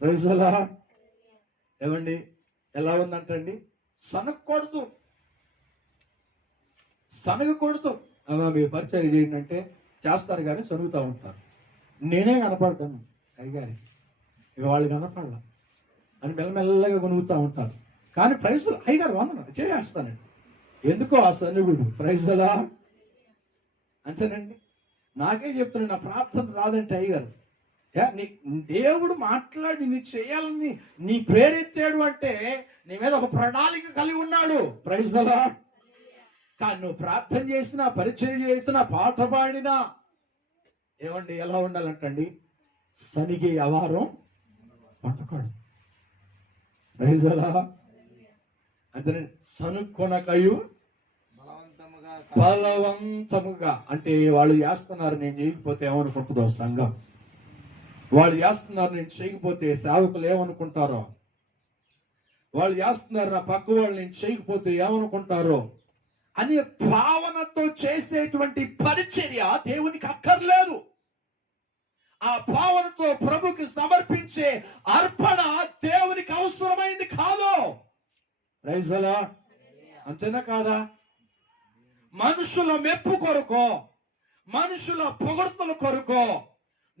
Praise the Lord. ఏమండి ఎలా ఉందంటండి, సనగకూడదు, సనగకూడదు. మీరు పరిచయం చేయండి అంటే చేస్తారు కానీ సనుగుతూ ఉంటారు. నేనే కనపడ్డాను అయ్యగారి, ఇక వాళ్ళు కనపడాల అని మెల్లమెల్లగా కొనుగుతూ ఉంటారు. కానీ ప్రైజ్ అయ్యగారు వందన చేస్తానండి. ఎందుకో ఆ సనుగుడు. Praise the Lord. అంతేనండి. నాకే చెప్తున్నాడు, నా ప్రార్థన రాదంటే అయ్యగారు, నీ దేవుడు మాట్లాడి నీ చేయాలని నీ ప్రేరెత్తాడు అంటే నీ మీద ఒక ప్రణాళిక కలిగి ఉన్నాడు. Praise the Lord. కానీ నువ్వు ప్రార్థన చేసినా, పరిచయం చేసినా, పాట పాడినా ఏమండి ఎలా ఉండాలంటండి, సనిగే అవారం వంటకూడదు. Praise the Lord. అంటే సనుక్కొనకయు బలవంతముగా, అంటే వాళ్ళు చేస్తున్నారు నేను చేయకపోతే ఏమనుకుంటుందో సంఘం, వాళ్ళు చేస్తున్నారు నేను చేయకపోతే సేవకులు ఏమనుకుంటారో, వాళ్ళు చేస్తున్నారు నా పక్క వాళ్ళు నేను చేయకపోతే ఏమనుకుంటారో అనే భావనతో చేసేటువంటి పరిచర్య దేవునికి అక్కర్లేదు. ఆ భావనతో ప్రభుకి సమర్పించే అర్పణ దేవునికి అవసరమైంది కాదు. Praise the Lord. అంతేనా కాదా? మనుషుల మెప్పు కొరకో, మనుషుల పొగడ్తల కొరకో,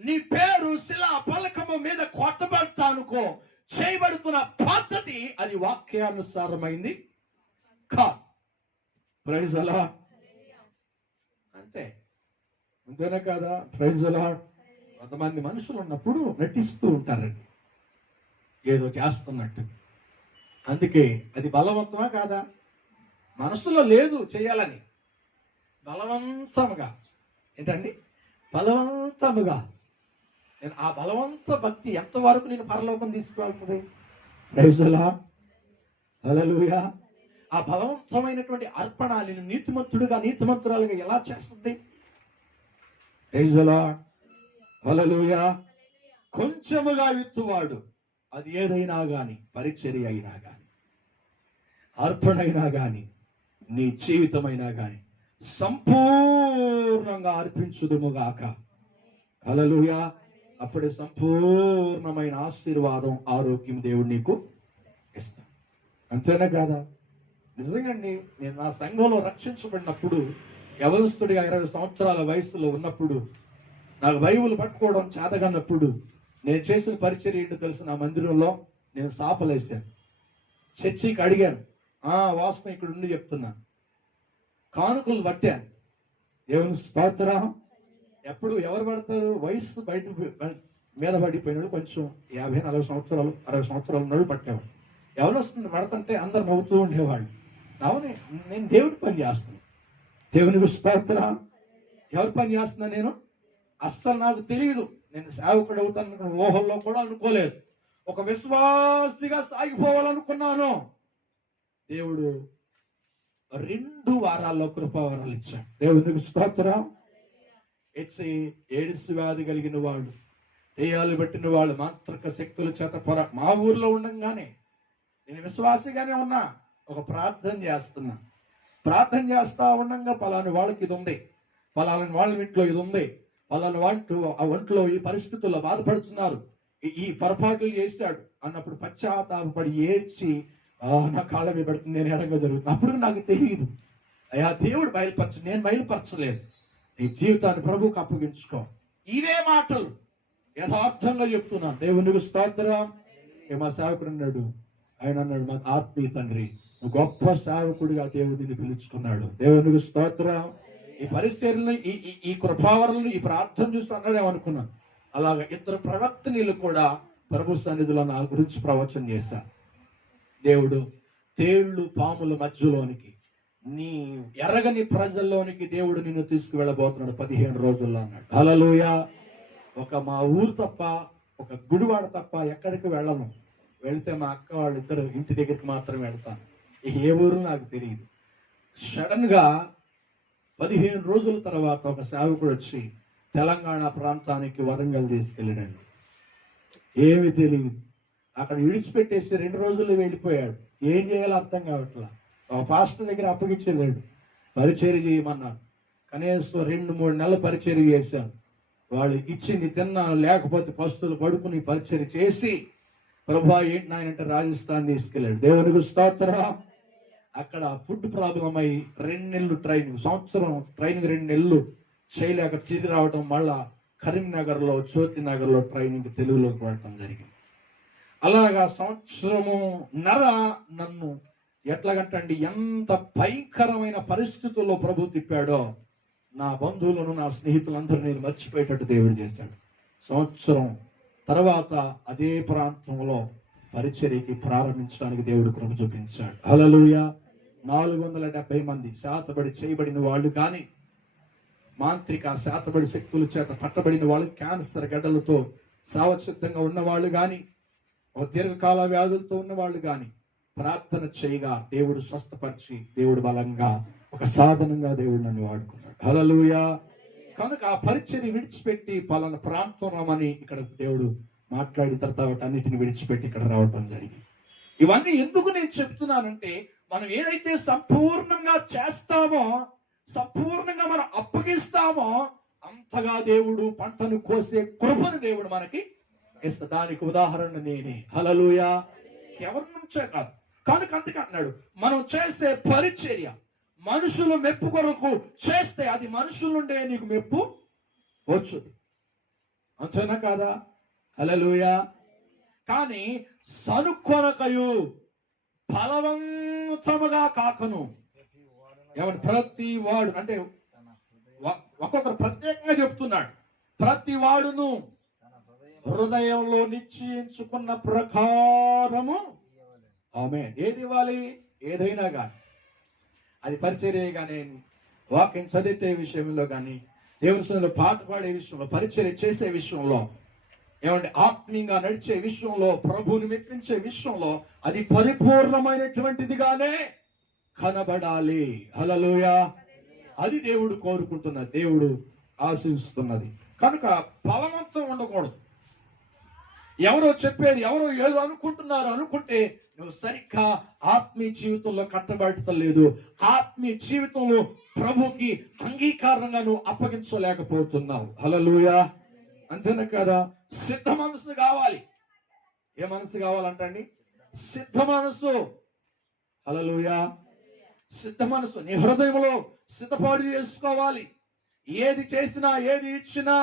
నీ పేరు శిలా పలకము మీద కొట్టబడతానుకో చేయబడుతున్న పద్ధతి అది వాక్యానుసారమైంది కాదు. Praise the Lord. అంతే, అంతేనా కాదా? Praise the Lord. కొంతమంది మనుషులు ఉన్నప్పుడు నటిస్తూ ఉంటారండి ఏదో చేస్తున్నట్టు. అందుకే అది బలవంతమా కాదా? మనసులో లేదు చేయాలని, బలవంతముగా. ఏంటండి? బలవంతముగా. నేను ఆ బలవంత భక్తి ఎంతవరకు నేను పరలోకం తీసుకువెళ్తుంది? Praise the Lord. హల్లెలూయా. ఆ బలవంతమైనటువంటి అర్పణ నేను నీతిమంతుడుగా, నీతిమంతురాలుగా ఎలా చేస్తుంది? Praise the Lord. హల్లెలూయా. కొంచెముగా విత్తువాడు, అది ఏదైనా గాని, పరిచర్య అయినా గాని, అర్పణ అయినా గాని, నీ జీవితమైనా గాని సంపూర్ణంగా అర్పించుదుముగాక. హల్లెలూయా. అప్పుడే సంపూర్ణమైన ఆశీర్వాదం, ఆరోగ్యం దేవుడు నీకు ఇస్తాడు. అంతేనా కాదా? నిజంగాండి, నేను నా సంఘంలో రక్షించబడినప్పుడు, యవనస్తుడిగా 20 సంవత్సరాల వయసులో ఉన్నప్పుడు, నాకు బైబిల్ పట్టుకోవడం చేతగన్నప్పుడు నేను చేసిన పరిచర్య ఏంటో తెలుసు? నా మందిరంలో నేను సాపలేసాను, చర్చికి అడిగాను, వాసన ఇక్కడ ఉండి చెప్తున్నా, కానుకలు పట్టాను. దేవుని స్తోత్రం. ఎప్పుడు ఎవరు పడతారు? వయసు బయట మీద పడిపోయినాడు, కొంచెం 50-40 సంవత్సరాలు 60 సంవత్సరాలు నడు పట్టేవాడు. ఎవరు వస్తుంది పడుతుంటే అందరు నవ్వుతూ ఉండేవాళ్ళు. అవునే, నేను దేవుడి పని చేస్తాను. దేవునికి స్తోత్రం. ఎవరి పని చేస్తున్నా నేను? అస్సలు నాకు తెలియదు. నేను సేవకుడు అవుతాను ఊహల్లో కూడా అనుకోలేదు. ఒక విశ్వాసిగా సాగిపోవాలనుకున్నాను. దేవుడు 2 వారాల్లో కృపావరాలు ఇచ్చాడు. దేవునికి స్తోత్రం. ఎయిడ్స్ వ్యాధి కలిగిన వాళ్ళు, దెయ్యాలు పట్టిన వాళ్ళు, మాంత్రిక శక్తుల చేత మా ఊర్లో ఉండగానే నేను విశ్వాసిగానే ఉన్నా. ఒక ప్రార్థన చేస్తున్నా, ప్రార్థన చేస్తా ఉండగా పలాని వాళ్ళకి ఇది ఉంది, పలాని వాళ్ళ ఇంట్లో ఇది ఉంది, పలాని వాళ్ళు ఆ ఒంట్లో ఈ పరిస్థితుల్లో బాధపడుతున్నారు, ఈ పొరపాట్లు చేశాడు అన్నప్పుడు పశ్చాత్తాపడి ఏడ్చి నా కాళ్ళ మీద పడుతుంది, నేను ఎడంగా జరుగుతుంది. అప్పుడు నాకు తెలియదు, అయ్యా దేవుడు బయలుపరచు, నేను బయలుపరచలేదు. నీ జీవితాన్ని ప్రభువుకు అప్పగించుకో. ఇవే మాటలు యథార్థంగా చెప్తున్నాను. దేవునికి స్తోత్రం. మా సేవకుడు అన్నాడు, ఆయన అన్నాడు, మా ఆత్మీయ తండ్రి, నువ్వు గొప్ప సేవకుడిగా దేవుడిని పిలుచుకున్నాడు. దేవునికి స్తోత్రం. ఈ పరిస్థితులను, ఈ కృపావరణలు, ఈ ప్రార్థన చూసి అన్నాడేమనుకున్నాను. అలాగా ఇద్దరు ప్రవక్తనీయులు కూడా ప్రభు సన్నిధిలో నా గురించి ప్రవచనం చేశారు. దేవుడు తేళ్లు పాముల మధ్యలోనికి, నీ ఎరగని ప్రజల్లోనికి దేవుడు నిన్ను తీసుకువెళ్ళబోతున్నాడు 15 రోజుల్లో అన్నాడు. హల్లెలూయా. మా ఊరు తప్ప, ఒక గుడివాడ తప్ప ఎక్కడికి వెళ్ళను. వెళితే మా అక్క వాళ్ళిద్దరు ఇంటి దగ్గరికి మాత్రమే వెళ్తాను. ఏ ఊరు నాకు తెలియదు. సడన్ గా 15 రోజుల తర్వాత ఒక సేవకుడు వచ్చి తెలంగాణ ప్రాంతానికి వరంగల్ తీసుకెళ్ళాడండి. ఏమి తెలియదు. అక్కడ విడిచిపెట్టేసి 2 రోజులు వెళ్ళిపోయాడు. ఏం చేయాలో అర్థం కావట్లా. ఒక పాస్టర్ దగ్గర అప్పగించలేడు, పరిచర్య చేయమన్నాడు. కనీసం 2-3 నెలలు పరిచర్య చేశాను. వాళ్ళు ఇచ్చింది తిన్నాను, లేకపోతే పస్తులు పడుకుని పరిచర్య చేసి, ప్రభా ఏంటి నాయనంటే రాజస్థాన్ తీసుకెళ్ళాడు. దేవునికి స్తోత్రం. అక్కడ ఫుడ్ ప్రాబ్లం అయ్యి 2 నెలలు ట్రైనింగ్, సంవత్సరం ట్రైనింగ్ 2 నెలలు చేయలేక తిరిగి రావడం, మళ్ళా కరీంనగర్లో, జ్యోతినగర్లో ట్రైనింగ్ తెలుగులోకి వెళ్ళడం జరిగింది. అలాగా సంవత్సరమున్నర నన్ను ఎట్లాగంటండి ఎంత భయంకరమైన పరిస్థితుల్లో ప్రభు తిప్పాడో, నా బంధువులను, నా స్నేహితులందరూ నేను మర్చిపోయేటట్టు దేవుడు చేశాడు. సంవత్సరం తర్వాత అదే ప్రాంతంలో పరిచర్యకి ప్రారంభించడానికి దేవుడు కృప చూపించాడు. హల్లెలూయా. 470 మంది శాతబడి చేయబడిన వాళ్ళు కానీ, మాంత్రిక శాతబడి శక్తుల చేత పట్టబడిన వాళ్ళు, క్యాన్సర్ గడ్డలతో సావసిద్ధంగా ఉన్నవాళ్ళు కానీ, దీర్ఘకాల వ్యాధులతో ఉన్నవాళ్ళు కానీ ప్రార్థన చేయగా దేవుడు స్వస్థపరిచి, దేవుడు బలంగా ఒక సాధనంగా దేవుడు నన్ను వాడుకున్నాడు. హల్లెలూయా. కనుక ఆ పరిచర్య విడిచిపెట్టి పలానా ప్రాంతం రమ్మని ఇక్కడ దేవుడు మాట్లాడిన తర్వాత అన్నిటిని విడిచిపెట్టి ఇక్కడ రావటం జరిగింది. ఇవన్నీ ఎందుకు నేను చెప్తున్నానంటే, మనం ఏదైతే సంపూర్ణంగా చేస్తామో, సంపూర్ణంగా మనం అప్పగిస్తామో, అంతగా దేవుడు పంటను కోసే కృపను దేవుడు మనకి ఇస్తా. దానికి ఉదాహరణ నేనే. హల్లెలూయా. ఎవరి నుంచే కాదు. కనుక అందుకే అన్నాడు, మనం చేసే పరిచర్య మనుషులు మెప్పు కొరకు చేస్తే అది మనుషుల నుండే నీకు మెప్పు వచ్చుది. అంతేనా కాదా? హల్లెలూయా. కానీ సనుకొనకయు బలవంతముగా కాకను. ఎవరు? ప్రతి వాడు, అంటే ఒక్కొక్కరు ప్రత్యేకంగా చెప్తున్నాడు. ప్రతి వాడును హృదయంలో నిశ్చయించుకున్న ప్రకారము ఆమె ఏది ఇవ్వాలి? ఏదైనా కానీ, అది పరిచర్య కానీ, వాక్యం చదివితే విషయంలో కానీ, దేవుని సన్నిధిలో పాట పాడే విషయంలో, పరిచర్య చేసే విషయంలో, ఏమంటే ఆత్మీయంగా నడిచే విషయంలో, ప్రభువుని మెప్పించే విషయంలో అది పరిపూర్ణమైనటువంటిదిగానే కనబడాలి. హల్లెలూయా. అది దేవుడు కోరుకుంటున్నది, దేవుడు ఆశిస్తున్నది. కనుక బలవంతం ఉండకూడదు. ఎవరో చెప్పేది, ఎవరో ఏదో అనుకుంటున్నారు అనుకుంటే నువ్వు సరిగ్గా ఆత్మీయ జీవితంలో కట్టబడతలేదు. ఆత్మీయ జీవితంలో ప్రభుకి అంగీకారంగా నువ్వు అప్పగించలేకపోతున్నావు. హల్లెలూయా. అంతేనా కదా? సిద్ధ మనసు కావాలి. ఏ మనసు కావాలంటండి? సిద్ధ మనసు. హల్లెలూయా. సిద్ధ మనసు నీ హృదయంలో సిద్ధపాటు చేసుకోవాలి. ఏది చేసినా, ఏది ఇచ్చినా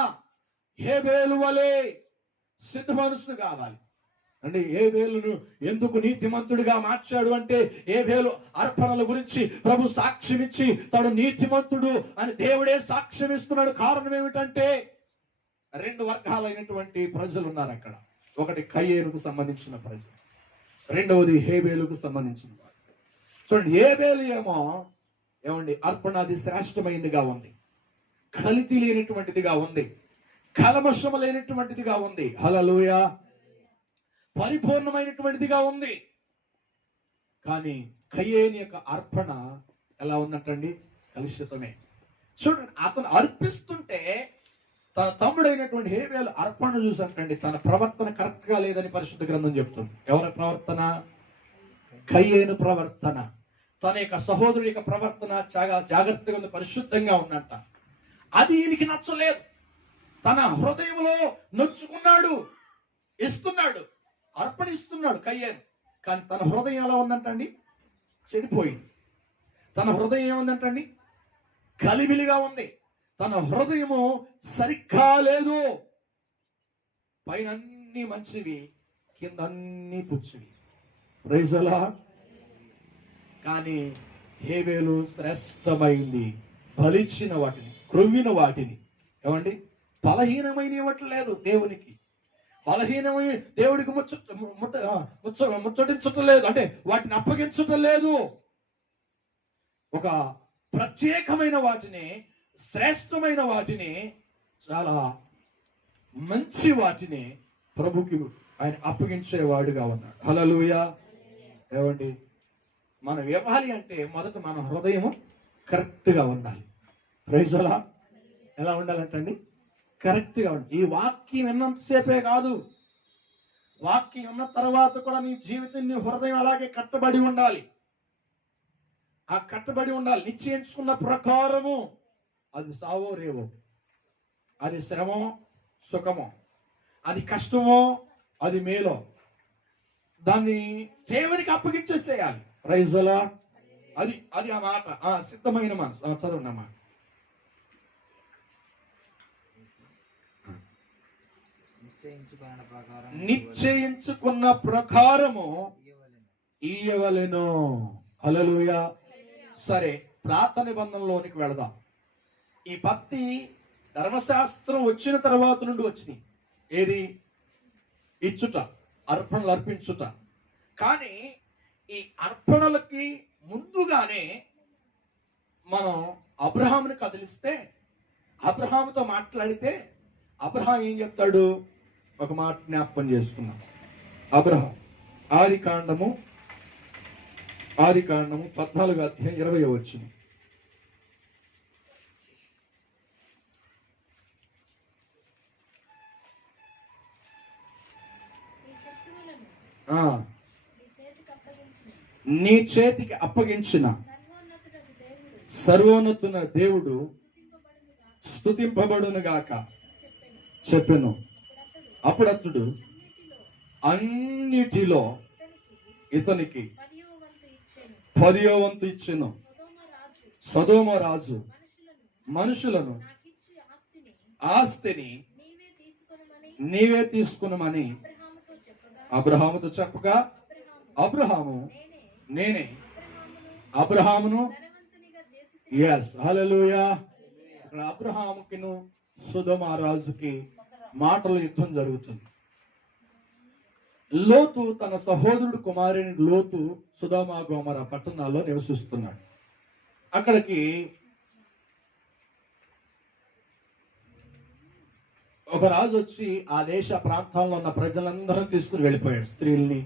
హేబేలు వలె సిద్ధ మనసు కావాలి. అంటే హేబేలును ఎందుకు నీతిమంతుడిగా మార్చాడు అంటే, హేబేలు అర్పణల గురించి ప్రభు సాక్ష్యం ఇచ్చి తాను నీతిమంతుడు అని దేవుడే సాక్ష్యం ఇస్తున్నాడు. కారణం ఏమిటంటే, 2 వర్గాలైనటువంటి ప్రజలు ఉన్నారు అక్కడ. ఒకటి కయ్యేనుకు సంబంధించిన ప్రజలు, రెండవది హేబేలుకు సంబంధించిన వారు. చూడండి, హేబేలు ఏమండి అర్పణది శ్రేష్టమైనదిగా ఉంది, కల్తీ లేనటువంటిదిగా ఉంది, కల్మషము లేనటువంటిదిగా ఉంది. హల్లెలూయా. పరిపూర్ణమైనటువంటిదిగా ఉంది. కానీ కయ్యేను యొక్క అర్పణ ఎలా ఉందంటండి? కలుషితమే. చూడండి, అతను అర్పిస్తుంటే తన తమ్ముడైనటువంటి హేబేలు అర్పణ చూసంటండి తన ప్రవర్తన కరెక్ట్ గా లేదని పరిశుద్ధ గ్రంథం చెప్తుంది. ఎవరి ప్రవర్తన? కయ్యేను ప్రవర్తన. తన యొక్క సహోదరుడి యొక్క ప్రవర్తన చాలా జాగ్రత్తగా ఉంది, పరిశుద్ధంగా ఉందంట. అది ఈయనకి నచ్చలేదు. తన హృదయంలో నొచ్చుకున్నాడు, ఇస్తున్నాడు, అర్పణిస్తున్నాడు కయ్యేను. కానీ తన హృదయం ఎలా ఉందంటండి? చెడిపోయింది. తన హృదయం ఏముందంటండి? గలిబిలిగా ఉంది. తన హృదయము సరిగ్గా లేదు. పైన అన్ని మంచివి, కింద అన్ని పుచ్చిడి. Praise the Lord. కానీ హేబేలు శ్రేష్టమైంది, బలిచ్చిన వాటిని, క్రొవ్విన వాటిని. ఏమండి, బలహీనమైన ఇవ్వట్లేదు దేవునికి. బలహీనమైన దేవుడికి ముచ్చటించటం లేదు, అంటే వాటిని అప్పగించటం లేదు. ఒక ప్రత్యేకమైన వాటిని, శ్రేష్టమైన వాటిని, చాలా మంచి వాటిని ప్రభుకి ఆయన అప్పగించేవాడుగా ఉన్నాడు. హల్లెలూయా. ఏమండి, మనం ఇవ్వాలి అంటే మొదట మన హృదయం కరెక్ట్గా ఉండాలి. Praise the Lord. ఎలా ఉండాలంటండి? కరెక్ట్గా ఉండాలి. ఈ వాక్యం విన్నంతసేపే కాదు, వాక్యం ఉన్న తర్వాత కూడా నీ జీవితం, నీ హృదయం అలాగే కట్టబడి ఉండాలి. ఆ కట్టబడి ఉండాలి. నిశ్చయించుకున్న ప్రకారము, అది సావో రేవో, అది శ్రమో సుఖమో, అది కష్టమో అది మేలో, దాన్ని దేవునికి అప్పగించేసేయాలి. Praise the Lord. అది అది ఆ మాట, ఆ సిద్ధమైన మనసు. చదవండి అన్నమాట. నిశ్చయించుకున్న ప్రకారము ఇయ్యవలెను. హల్లెలూయా. సరే, పాత నిబంధనలోనికి వెళదాం. ఈ పద్ధతి ధర్మశాస్త్రం వచ్చిన తర్వాత నుండి వచ్చినాయి. ఏది? ఇచ్చుట, అర్పణలు అర్పించుట. కానీ ఈ అర్పణలకి ముందుగానే మనం అబ్రహాముని కదిలిస్తే, అబ్రహాముతో మాట్లాడితే, అబ్రహాం ఏం చెప్తాడు? ఒక మాట జ్ఞాపకం చేసుకున్నాం. అబ్రహాం ఆది కాండము 14:20. నీ చేతికి అప్పగించిన సర్వోన్నతున దేవుడు స్తుతింపబడును గాక చెప్పెను. అప్పుడు అతడు అన్నిటిలో ఇతనికి 10వ వంతు ఇచ్చెను. సొదొమ రాజు మనుషులను ఆస్తిని నీవే తీసుకునమని అబ్రహాముతో చెప్పగా, అబ్రహాము నేనే అబ్రహామును. ఎస్, హల్లెలూయా. ఇక్కడ అబ్రహాముకిను సొదొమ రాజుకి మాటల యుద్ధం జరుగుతుంది. లోతు తన సహోదరుడు కుమారుని లోతు సొదొమ గొమొర పట్టణాల్లో నివసిస్తున్నాడు. అక్కడికి ఒక రాజు వచ్చి ఆ దేశ ప్రాంతాల్లో ఉన్న ప్రజలందరూ తీసుకుని వెళ్ళిపోయాడు. స్త్రీల్ని,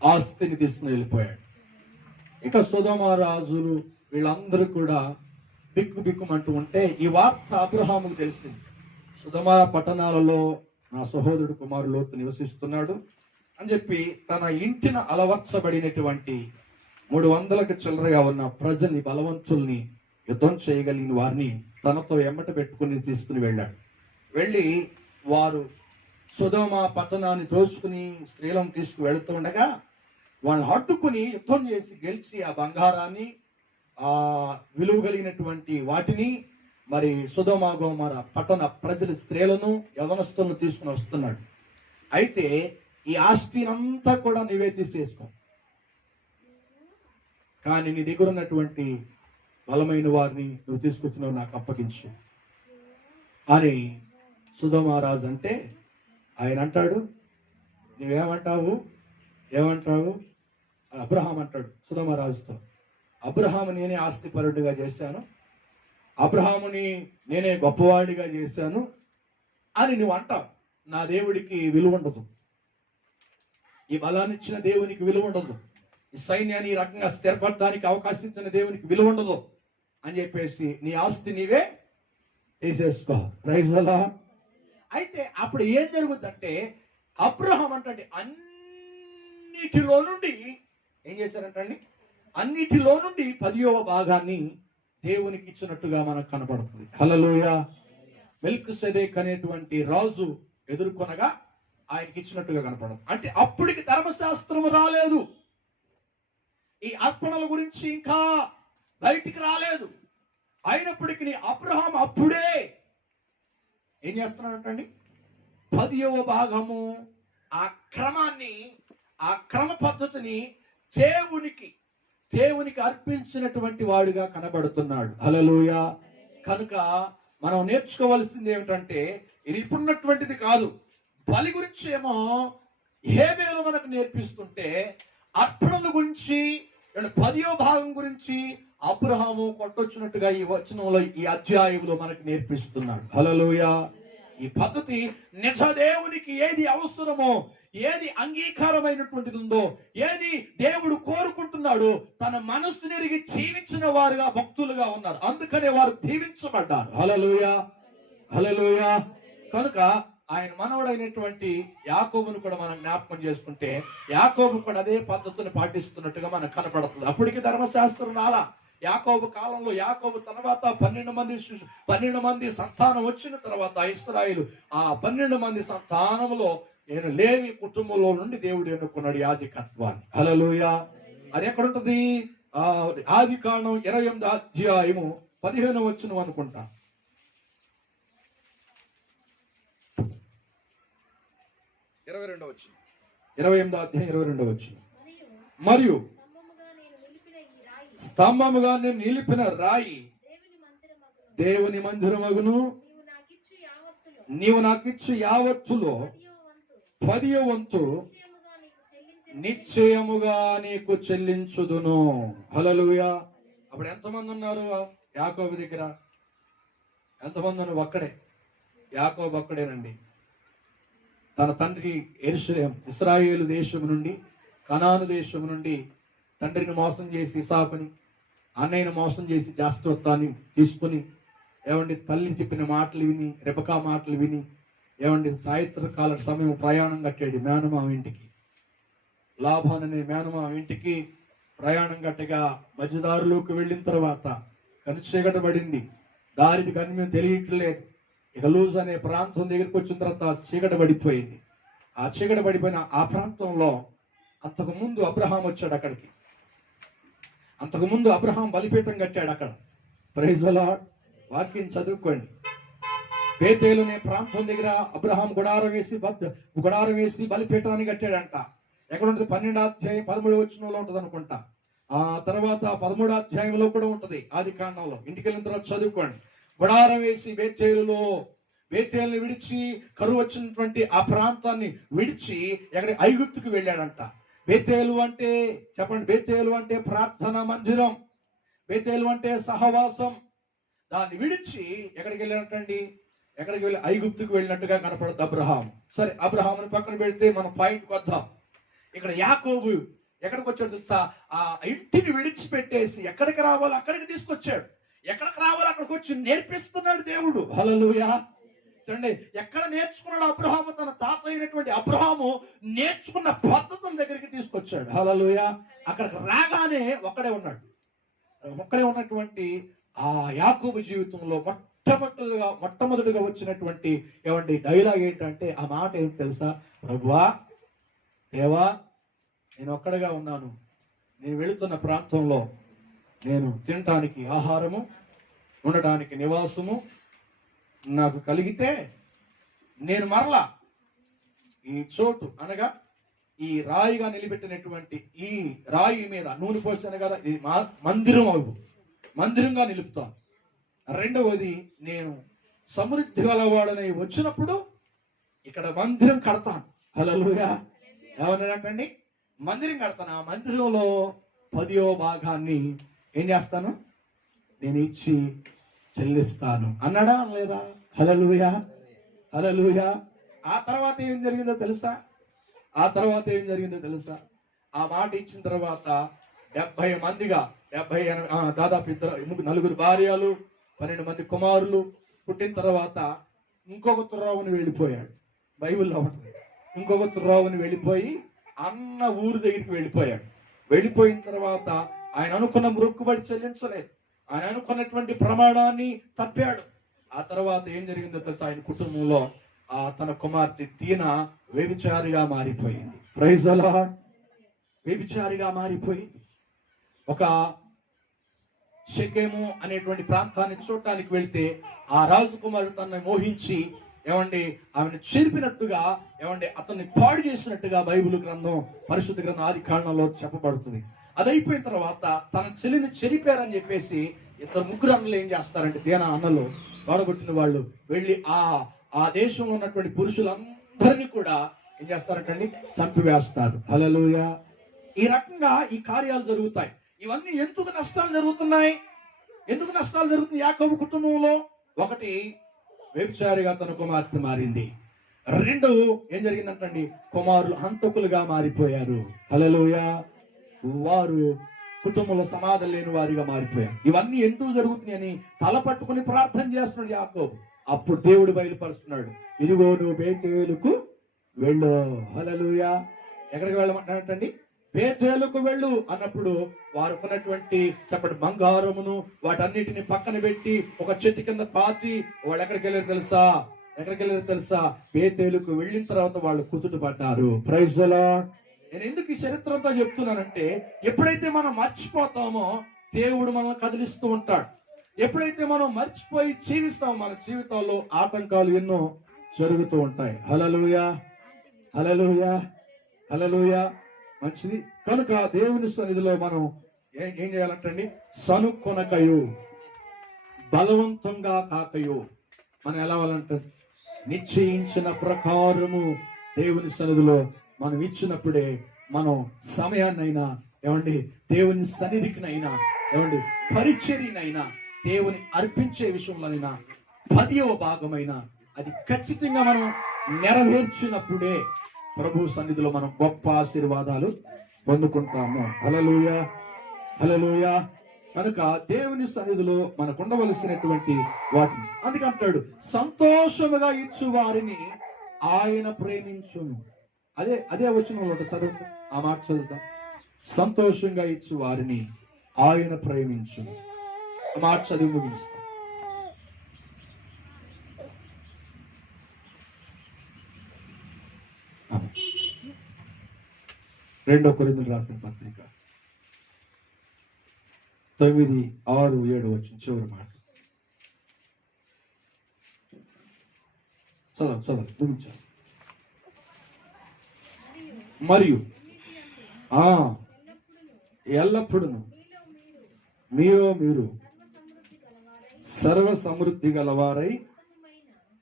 ఆస్తిని తీసుకుని వెళ్ళిపోయాడు. ఇక సొదొమ రాజులు వీళ్ళందరూ కూడా బిక్కుమంటూ ఉంటే ఈ వార్త అబ్రహాముకు తెలిసింది. సొదొమ పట్టణాలలో నా సహోదరుడు కుమారుడు లోతు నివసిస్తున్నాడు అని చెప్పి తన ఇంటిన అలవర్చబడినటువంటి 300కి చిల్లరగా ఉన్న ప్రజల్ని, బలవంతుల్ని, యుద్ధం చేయగలిగిన వారిని తనతో ఎమ్మట పెట్టుకుని తీసుకుని వెళ్ళాడు. వెళ్ళి వారు సొదొమ పట్టణాన్ని దోచుకుని స్త్రీలను తీసుకు వెళుతూ ఉండగా వాళ్ళని అడ్డుకుని యుద్ధం చేసి గెలిచి ఆ బంగారాన్ని, ఆ విలువ కలిగినటువంటి వాటిని, మరి సొదొమ గొమొర పట్టణ ప్రజల స్త్రీలను, యవనస్తులను తీసుకుని వస్తున్నాడు. అయితే ఈ ఆస్తినంతా కూడా నీవే తీసేసుకో, కానీ నీ దగ్గర ఉన్నటువంటి బలమైన వారిని నువ్వు తీసుకొచ్చినవి నాకు అప్పగించు అని సొదొమ రాజు అంటే, ఆయన అంటాడు, నువ్వేమంటావు? ఏమంటావు? అబ్రహాం అంటాడు సొదొమ రాజుతో, అబ్రహాము నేనే ఆస్తిపరుడిగా చేశాను, అబ్రహాముని నేనే గొప్పవాడిగా చేశాను అని నువ్వు అంటావు. నా దేవుడికి విలువ ఉండదు, ఈ బలాన్ని ఇచ్చిన దేవునికి విలువ ఉండదు, ఈ సైన్యాన్ని ఈ రకంగా స్థిరపడడానికి అవకాశం ఇచ్చిన దేవునికి విలువ ఉండదు అని చెప్పేసి నీ ఆస్తి నీవే తీసేసుకో. Praise the lord. అయితే అప్పుడు ఏం జరుగుతుందంటే, అబ్రహాం అంటే అన్నిటిలో నుండి ఏం చేశారంటండి? అన్నిటిలో నుండి 10వ భాగాన్ని దేవునికి ఇచ్చినట్టుగా మనకు కనబడుతుంది. హల్లెలూయా. మెల్కీసెదెకు అనేటువంటి రాజు ఎదుర్కొనగా ఆయనకి ఇచ్చినట్టుగా కనపడదు. అంటే అప్పటికి ధర్మశాస్త్రం రాలేదు, ఈ అర్పణల గురించి ఇంకా బయటికి రాలేదు. అయినప్పటికీ అబ్రహాం అప్పుడే ఏం చేస్తున్నాడంటండి? 10వ భాగము ఆ క్రమాన్ని, ఆ క్రమ పద్ధతిని దేవునికి అర్పించినటువంటి వాడుగా కనబడుతున్నాడు. హల్లెలూయా. కనుక మనం నేర్చుకోవాల్సింది ఏమిటంటే, ఇది ఇప్పుడున్నటువంటిది కాదు. బలి గురించి ఏమో హేబేలు మనకు నేర్పిస్తుంటే, అర్పణల గురించి 10వ భాగం గురించి అబ్రహాము కొట్టొచ్చినట్టుగా ఈ వచనంలో, ఈ అధ్యాయంలో మనకు నేర్పిస్తున్నాడు. హల్లెలూయా. ఈ పద్ధతి నిజ దేవునికి ఏది అవసరమో, ఏది అంగీకారమైనటువంటిది ఉందో, ఏది దేవుడు కోరుకుంటున్నాడు, తన మనస్సు నెరిగి జీవించిన వారుగా భక్తులుగా ఉన్నారు. అందుకనే వారు దీవించబడ్డారు. హల్లెలూయా, హల్లెలూయా. కనుక ఆయన మనవడైనటువంటి యాకోబును కూడా మనం జ్ఞాపకం చేసుకుంటే, యాకోబు కూడా అదే పద్ధతిని పాటిస్తున్నట్టుగా మనకు కనపడుతుంది. అప్పటికి ధర్మశాస్త్రం రాలా. యాకోబు కాలంలో, యాకోబు తర్వాత 12 మంది సంతానం వచ్చిన తర్వాత ఇశ్రాయేలు, ఆ 12 మంది సంతానంలో నేను లేవి కుటుంబంలో నుండి దేవుడు ఎన్నుకున్నాడు యాజకత్వాన్ని. హల్లెలూయా. అది ఎక్కడ ఉంటది? ఆదికాండం 28వ అధ్యాయము 15వ వచనం అనుకుంటా. 22వ వచనం, 28వ అధ్యాయం 22వ వచనం. మరియు స్తంభముగా నేను నిలిపిన రాయి దేవుని మందిరమగును, నీవు నాకిచ్చు యావత్తులో 10వ వంతు నిశ్చయముగా నీకు చెల్లించుదును. హల్లెలూయా. అప్పుడు ఎంతమంది ఉన్నారు యాకోబు దగ్గర? ఎంతమంది ఉన్నారు? ఒక్కడే. యాకోబు ఒక్కడేనండి. తన తండ్రి యెరూషలేము, ఇశ్రాయేలు దేశం నుండి, కనాను దేశం నుండి తండ్రిని మోసం చేసి ఇసాకుని, అన్నయ్యను మోసం చేసి జాస్తోత్తాన్ని తీసుకుని, ఏమండి తల్లి చెప్పిన మాటలు విని, రెబకా మాటలు విని, ఏమండి సాయంత్రకాల సమయం ప్రయాణం కట్టాడు మేనమామ ఇంటికి. లాభాన్ అనే మేనమామ ఇంటికి ప్రయాణం కట్టగా మధ్యదారులోకి వెళ్ళిన తర్వాత కనుచీకట పడింది. దారికి గమ్యం తెలియట్లేదు. ఇక లూజ్ అనే ప్రాంతం దగ్గరికి వచ్చిన తర్వాత చీకట పడిపోయింది. ఆ చీకట పడిపోయిన ఆ ప్రాంతంలో అంతకు ముందు అబ్రహాం వచ్చాడు అక్కడికి. అంతకుముందు అబ్రహాం బలిపీఠం కట్టాడు అక్కడ. Praise the Lord. వాక్యం చదువుకోండి. బేతేలు అనే ప్రాంతం దగ్గర అబ్రహాం గుడారం వేసి బలిపీఠాన్ని కట్టాడంట. ఎక్కడ ఉంటుంది? 12వ అధ్యాయం 13వ వచనంలో ఉంటుంది అనుకుంటా. ఆ తర్వాత 13వ అధ్యాయంలో కూడా ఉంటుంది ఆది కాండంలో. ఇంటికి వెళ్ళిన తర్వాత చదువుకోండి. గుడారం వేసి బేతేలుని విడిచి, కరువు వచ్చినటువంటి ఆ ప్రాంతాన్ని విడిచి ఎక్కడ ఐగుప్తుకు వెళ్ళాడంట. బేతేలు అంటే చెప్పండి, బేతేలు అంటే ప్రార్థన మందిరం, బేతేలు అంటే సహవాసం. దాన్ని విడిచి ఎక్కడికి వెళ్ళాడంటండి? ఎక్కడికి వెళ్ళి? ఐగుప్తుకు వెళ్ళినట్టుగా కనపడుతుంది అబ్రహాం. సరే, అబ్రహాముని పక్కన పెడితే మనం పాయింట్కి వద్దాం. ఇక్కడ యాకోబు ఎక్కడికి వచ్చాడు తెలుసా? ఆ ఇంటిని విడిచిపెట్టేసి ఎక్కడికి రావాలో అక్కడికి తీసుకొచ్చాడు. ఎక్కడికి రావాలో అక్కడికి వచ్చి నేర్పిస్తున్నాడు దేవుడు. హల్లెలూయా. చూడండి, ఎక్కడ నేర్చుకున్నాడు అబ్రహాము? తన తాత అయినటువంటి అబ్రహాము నేర్చుకున్న పద్ధతుల దగ్గరికి తీసుకొచ్చాడు. హల్లెలూయా. అక్కడికి రాగానే ఒక్కడే ఉన్నాడు. ఒక్కడే ఉన్నటువంటి ఆ యాకోబు జీవితంలో మొట్టమొదటిగా వచ్చినటువంటి ఏమండి డైలాగ్ ఏంటంటే, ఆ మాట ఏంటి తెలుసా? ప్రభువా, దేవా, నేను ఒక్కడిగా ఉన్నాను. నేను వెళుతున్న ప్రాంతంలో నేను తినటానికి ఆహారము, ఉండటానికి నివాసము నాకు కలిగితే, నేను మరలా ఈ చోటు అనగా ఈ రాయిగా నిలబెట్టినటువంటి ఈ రాయి మీద నూనె పోసాను కదా, ఇది మందిరంగా నిలుపుతాను. రెండవది, నేను సమృద్ధి గలవాడని వచ్చినప్పుడు ఇక్కడ మందిరం కడతాను. హల్లెలూయా. ఏమన్నాడంటండి? మందిరం కడతాను. ఆ మందిరంలో 10వ భాగాన్ని ఏం చేస్తాను? నేను ఇచ్చి చెల్లిస్తాను అన్నాడా లేదా? హల్లెలూయా, హల్లెలూయా. ఆ తర్వాత ఏం జరిగిందో తెలుసా? ఆ మాట ఇచ్చిన తర్వాత 70 మందిగా, దాదాపు 4 భార్యలు, 12 మంది కుమారులు పుట్టిన తర్వాత ఇంకొక తుర్రావుని వెళ్ళిపోయాడు. బైబిల్లో ఉంటుంది. ఇంకొక తుర్రావుని వెళ్ళిపోయి అన్న ఊరు దగ్గరికి వెళ్ళిపోయాడు. వెళ్ళిపోయిన తర్వాత ఆయన అనుకున్న మొక్కుబడి చెల్లించలేదు. ఆయన అనుకున్నటువంటి ప్రమాణాన్ని తప్పాడు. ఆ తర్వాత ఏం జరిగిందో తెలుసా? ఆయన కుటుంబంలో తన కుమార్తె దీన వ్యభిచారిగా మారిపోయింది. Praise the lord. వ్యభిచారిగా మారిపోయింది. ఒక షెకెము అనేటువంటి ప్రాంతాన్ని చూడటానికి వెళ్తే ఆ రాజకుమారుడు తనని మోహించి ఏమండి ఆమెను చెరిపినట్టుగా, ఏమండి అతన్ని పాడు చేసినట్టుగా బైబిల్ గ్రంథం, పరిశుద్ధ గ్రంథం ఆది కాండంలో చెప్పబడుతుంది. అది అయిపోయిన తర్వాత తన చెల్లిని చెరిపారని చెప్పేసి ఇద్దరు ముగ్గురు అన్నలు ఏం చేస్తారంటే, దేనా అన్నలు వాడగొట్టిన వాళ్ళు వెళ్ళి ఆ దేశంలో ఉన్నటువంటి పురుషులందరినీ కూడా ఏం చేస్తారంటండి, చంపివేస్తారు. హల్లెలూయా. ఈ రకంగా ఈ కార్యాలు జరుగుతాయి. ఇవన్నీ ఎందుకు నష్టాలు జరుగుతున్నాయి? ఎందుకు నష్టాలు జరుగుతున్నాయి యాకోబు కుటుంబంలో? ఒకటి, వ్యభిచారిగా తన కుమార్తె మారింది. రెండు, ఏం జరిగిందంటండి, కుమారులు హంతకులుగా మారిపోయారు. హల్లెలూయా. వారు కుటుంబంలో సమాధానం లేని వారిగా మారిపోయారు. ఇవన్నీ ఎందుకు జరుగుతున్నాయని తల పట్టుకుని ప్రార్థన చేస్తున్నాడు యాకోబు. అప్పుడు దేవుడు బయలుపరుస్తున్నాడు, ఇదిగో నువ్వు బేతేలుకు వెళ్ళు. హల్లెలూయా. ఎక్కడికి వెళ్ళమంటాడంటండి? బేతేలుకు వెళ్ళు అన్నప్పుడు వారు ఉన్నటువంటి చెప్పండి బంగారమును వాటన్నిటిని పక్కన పెట్టి ఒక చెట్టు కింద పాతి వాళ్ళు ఎక్కడికి వెళ్ళారు తెలుసా? బేతేలుకు వెళ్ళిన తర్వాత వాళ్ళు కుదుట పడ్డారు. Praise the Lord. నేను ఎందుకు ఈ చరిత్ర అంతా చెప్తున్నానంటే, ఎప్పుడైతే మనం మర్చిపోతామో దేవుడు మనల్ని కదిలిస్తూ ఉంటాడు. ఎప్పుడైతే మనం మర్చిపోయి జీవిస్తామో మన జీవితాల్లో ఆటంకాలు ఎన్నో జరుగుతూ ఉంటాయి. హల్లెలూయా, హల్లెలూయా, హల్లెలూయా. మంచిది. కనుక దేవుని సన్నిధిలో మనం ఏం చేయాలంటండి, సనుక్కొనకయు బలవంతంగా కాకయు. మనం ఎలా అవ్వాలంటారు? నిశ్చయించిన ప్రకారము దేవుని సన్నిధిలో మనం ఇచ్చినప్పుడే మనం సమయాన్నైనా, ఏమండి దేవుని సన్నిధికినైనా, ఏమండి పరిచర్యనైనా, దేవుని అర్పించే విషయంలోనైనా 10వ భాగమైనా అది ఖచ్చితంగా మనం నెరవేర్చినప్పుడే ప్రభు సన్నిధిలో మనం గొప్ప ఆశీర్వాదాలు పొందుకుంటాము. హల్లెలూయా, హల్లెలూయా. కనుక దేవుని సన్నిధిలో మనకు ఉండవలసినటువంటి వాటిని అందుకంటాడు, సంతోషముగా ఇచ్చు వారిని ఆయన ప్రేమించును. అదే వచనంలో చదువు, ఆ మాట చదువుతాం. సంతోషంగా ఇచ్చు వారిని ఆయన ప్రేమించును. ఆ మాట చదివి ముగిస్తాం. రెండో కొరింథీయులకు రాసిన పత్రిక 9, 6, 7 వచ్చిన చివరి మాట చదవండి ముగించేస్తాం. మరియు ఎల్లప్పుడూ మీరు సర్వ సమృద్ధి గలవారై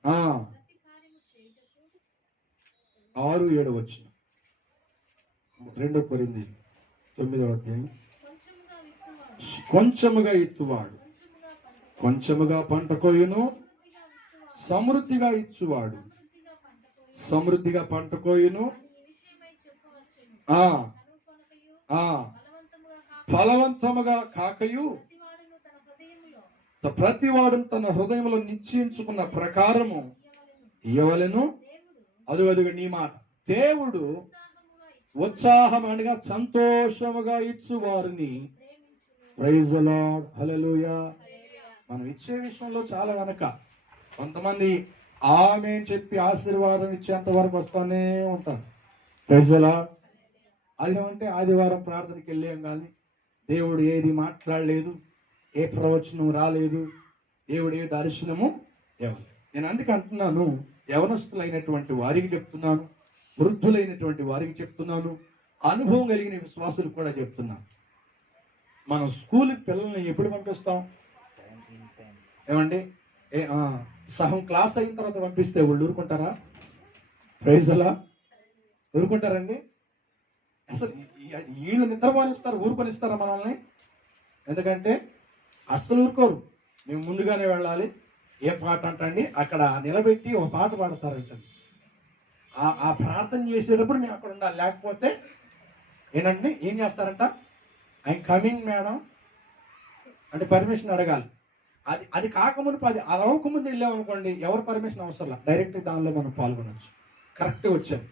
6, 7 వచ్చిన 2 కొరింథీయులు 9వ అధ్యాయం. కొంచెముగా ఇత్తువాడు కొంచెముగా పంట కోయును, సమృద్ధిగా ఇచ్చువాడు సమృద్ధిగా పంట కోయును. ఫలవంతముగా కాకయు ప్రతివాడు తన హృదయంలో నిశ్చయించుకున్న ప్రకారము ఇవ్వవలెను. అదుగదుగు నీ మాట. దేవుడు ఉత్సాహం అనగా సంతోషముగా ఇచ్చు వారిని. ప్రైజ్ ది లార్డ్, హల్లెలూయా. మనం ఇచ్చే విషయంలో చాలా వెనక. కొంతమంది ఆమె చెప్పి ఆశీర్వాదం ఇచ్చేంత వరకు వస్తూనే ఉంటారు. Praise the Lord. అదేమంటే ఆదివారం ప్రార్థనకి వెళ్ళాం కానీ దేవుడు ఏది మాట్లాడలేదు, ఏ ప్రవచనం రాలేదు, దేవుడు ఏ దర్శనము ఇవ్వలేదు. నేను అందుకే అంటున్నాను, యవనస్తులైనటువంటి వారికి చెప్తున్నాను, వృద్ధులైనటువంటి వారికి చెప్తున్నాను, అనుభవం కలిగిన విశ్వాసులు కూడా చెప్తున్నాను. మనం స్కూల్కి పిల్లల్ని ఎప్పుడు పంపిస్తాం? ఏమండి, సహం క్లాస్ అయిన తర్వాత పంపిస్తే వాళ్ళు ఊరుకుంటారా? ప్రైజ్ అలా ఊరుకుంటారండి? అసలు వీళ్ళు నిద్రపోనిస్తారు, ఊరుకొనిస్తారా మనల్ని? ఎందుకంటే అస్సలు ఊరుకోరు. మేము ముందుగానే వెళ్ళాలి. ఏ పాట అంటండి, అక్కడ నిలబెట్టి ఒక పాట పాడతారంటండి. ఆ ప్రార్థన చేసేటప్పుడు మేము అక్కడ ఉండాలి. లేకపోతే ఏంటంటే ఏం చేస్తారంట, ఐఎమ్ కమింగ్ మేడం అంటే పర్మిషన్ అడగాలి. అది కాకముందు అది అవ్వకముందు వెళ్ళామనుకోండి, ఎవరు పర్మిషన్ అవసరం, డైరెక్ట్ దానిలో మనం పాల్గొనవచ్చు. కరెక్ట్ వచ్చాం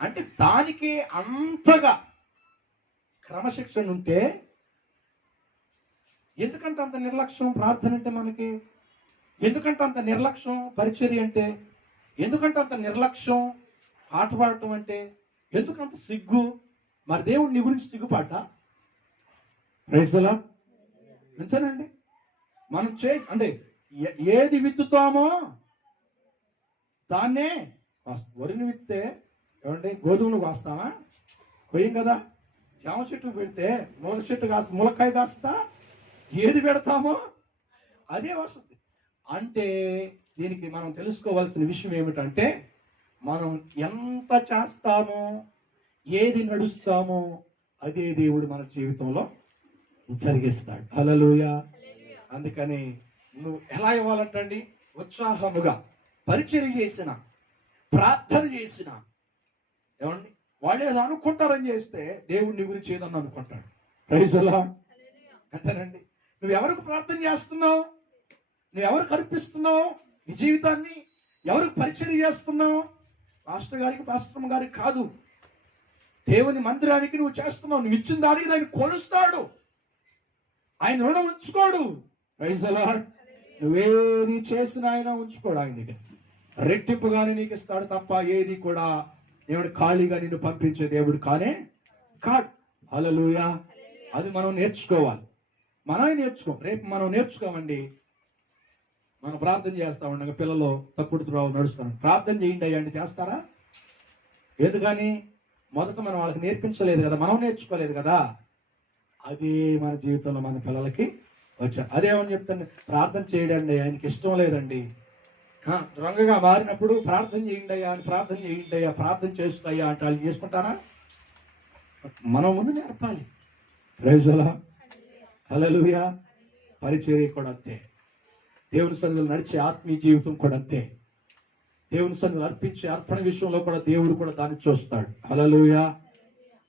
అంటే దానికి అంతగా క్రమశిక్షణ ఉంటే. ఎందుకంటే అంత నిర్లక్ష్యం ప్రార్థన అంటే మనకి? ఎందుకంటే అంత నిర్లక్ష్యం పరిచర్య అంటే? ఎందుకంటే అంత నిర్లక్ష్యం పాట పాడటం అంటే? ఎందుకంత సిగ్గు? మరి దేవుడు నీ గురించి సిగ్గుపాట? Praise the Lord. అంతేనండి. మనం అంటే ఏది విత్తుతామో దాన్నే కోస్తాం. వరిని విత్తే ఏమండి గోధుమలు కోస్తామా? కొయ్యం కదా. జామ చెట్టు పెడితే ములక చెట్టు ములక్కాయ కాస్తా ఏది పెడతామో అదే వస్తుంది. అంటే దీనికి మనం తెలుసుకోవాల్సిన విషయం ఏమిటంటే, మనం ఎంత చేస్తామో, ఏది నడుస్తామో అదే దేవుడు మన జీవితంలో జరిగిస్తాడు. హల్లెలూయా. అందుకని నువ్వు ఎలా ఇవ్వాలంటండి? ఉత్సాహముగా పరిచర్య చేసిన, ప్రార్థన చేసిన, ఏమండి వాళ్ళు ఏదో అనుకుంటారని చేస్తే దేవుడు నీ గురించి ఏదన్నా అనుకుంటాడు. Praise the Lord. అంతేనండి. నువ్వు ఎవరికి ప్రార్థన చేస్తున్నావు? నువ్వు ఎవరికి అర్పిస్తున్నావు నీ జీవితాన్ని? ఎవరికి పరిచర్య చేస్తున్నావు? పాస్టర్ గారికి, పాస్టర్ గారికి కాదు, దేవుని మందిరానికి నువ్వు చేస్తున్నావు. నువ్వు ఇచ్చిన దానికి ఆయన కొలుస్తాడు, ఆయన రుణం ఉంచుకోడు. Praise the Lord. నువ్వేది చేసినా ఆయన ఉంచుకోడు. ఆయన దగ్గర రెట్టింపుగానే నీకు ఇస్తాడు తప్ప ఏది కూడా దేవుడు ఖాళీగా నిన్ను పంపించే దేవుడు కానే కాదు. హల్లెలూయా. అది మనం నేర్చుకోవాలి. మనమే నేర్చుకోం. రేపు మనం నేర్చుకోమండి. మనం ప్రార్థన చేస్తా ఉండగా పిల్లలు తప్పుడు త్రోవ నడుస్తాం. ప్రార్థన చేయండి అయ్యా అంటే చేస్తారా? ఎందుకని? మొదట మనం వాళ్ళకి నేర్పించలేదు కదా, మనం నేర్చుకోలేదు కదా. అది మన జీవితంలో మన పిల్లలకి అదేమని చెప్తాను, ప్రార్థన చేయడండి ఆయనకి ఇష్టం లేదండి. రంగగా మారినప్పుడు ప్రార్థన చేయండి అయ్యా అని, ప్రార్థన చేయండి అయ్యా, ప్రార్థన చేస్తాయ్యా అంటే వాళ్ళు చేసుకుంటారా? మనం ముందు నేర్పాలి. Praise the Lord. హల్లెలూయా. పరిచర్య కూడా అంతే. దేవుని సన్నిధిలో నడిచే ఆత్మీయ జీవితం కూడా అంతే. దేవుని సన్నిధిలో అర్పించే అర్పణ విషయంలో కూడా దేవుడు కూడా దాన్ని చూస్తాడు. హల్లెలూయా.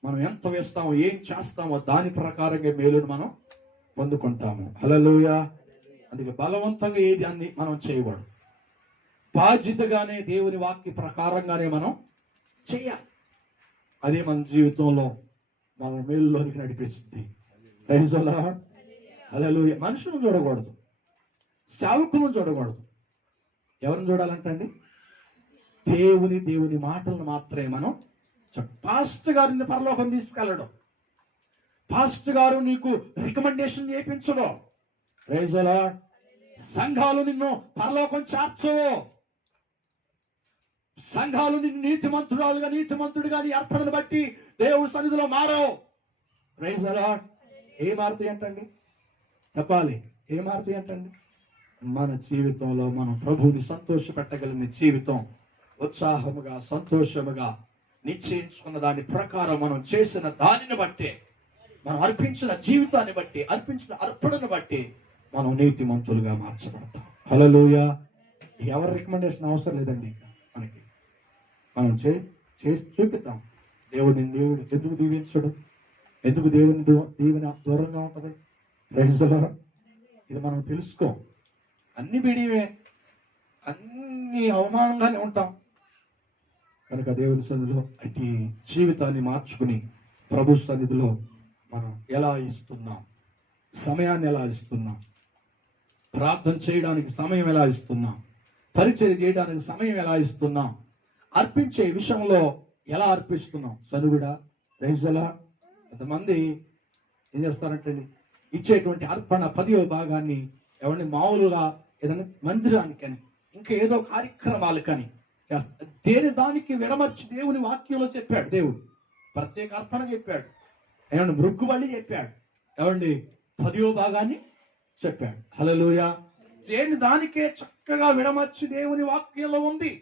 మనం ఎంత వేస్తామో, ఏం చేస్తామో దాని ప్రకారంగా మేలును మనం పొందుకుంటాము. హల్లెలూయా. అందుకే బలవంతంగా ఏది అన్ని మనం చేయకూడదు. బాధ్యతగానే దేవుని వాక్య ప్రకారంగానే మనం చెయ్యాలి. అదే మన జీవితంలో మన మేలులోనికి నడిపిస్తుంది. Praise the Lord. హల్లెలూయా. మనుషులను చూడకూడదు, సేవకులను చూడకూడదు. ఎవరిని చూడాలంటండి? దేవుని మాటలను మాత్రమే మనం. పాస్టర్ గారిని పరలోకం తీసుకెళ్ళడం, పాస్టర్ గారు నీకు రికమెండేషన్ చేయించడం. Praise the Lord. సంఘాలు నిన్ను పరలోకం చేర్చవు. సంఘాలు నిన్ను నీతిమంతుడిగా నీ అర్పణను బట్టి దేవుడి సన్నిధిలో మారవు. Praise the lord. ఏ మారుతాయి అంటండి? చెప్పాలి. ఏ మారుతాయి అంటండి? మన జీవితంలో మనం ప్రభువుని సంతోషపెట్టగలిగిన జీవితం, ఉత్సాహముగా సంతోషముగా నిశ్చయించుకున్న దాని ప్రకారం మనం చేసిన దానిని బట్టి, మనం అర్పించిన జీవితాన్ని బట్టి, అర్పించిన అర్పణను బట్టి మనం నీతిమంతులుగా మార్చబడతాం. హల్లెలూయా. ఎవరి రికమెండేషన్ అవసరం లేదండి మనకి. మనం చేసి చూపిద్దాం. దేవుడు ఎందుకు దీవించడు? ఎందుకు దేవుని దీవెన దూరంగా ఉంటుంది? Praise the Lord. ఇది మనం తెలుసుకో. అన్ని బిడివే, అన్ని అవమానంగానే ఉంటాం కనుక దేవుని సన్నిధిలో అట్టి జీవితాన్ని మార్చుకుని ప్రభు సన్నిధిలో మనం ఎలా ఇస్తున్నాం, సమయాన్ని ఎలా ఇస్తున్నాం, ప్రార్థన చేయడానికి సమయం ఎలా ఇస్తున్నాం, పరిచర్య చేయడానికి సమయం ఎలా ఇస్తున్నాం, అర్పించే విషయంలో ఎలా అర్పిస్తున్నాం. సనుగుడా ప్రైజ్ ది లార్డ్. కొంతమంది ఏం చేస్తారంటే ఇచ్చేటువంటి అర్పణ 10వ భాగాన్ని ఎవరిని మామూలుగా ఏదైనా మందిరానికి అని, ఇంకా ఏదో కార్యక్రమాలు కానీ చేస్తారు. దానికి విడమర్చి దేవుని వాక్యంలో చెప్పాడు. దేవుడు ప్రత్యేక అర్పణ చెప్పాడు, ఏమండి మృగ్గుబలి చెప్పాడు, ఏమండి 10వ భాగాన్ని చెప్పాడు. హల్లెలూయా. దానికే చక్కగా విడమర్చి దేవుని వాక్యంలో ఉంది.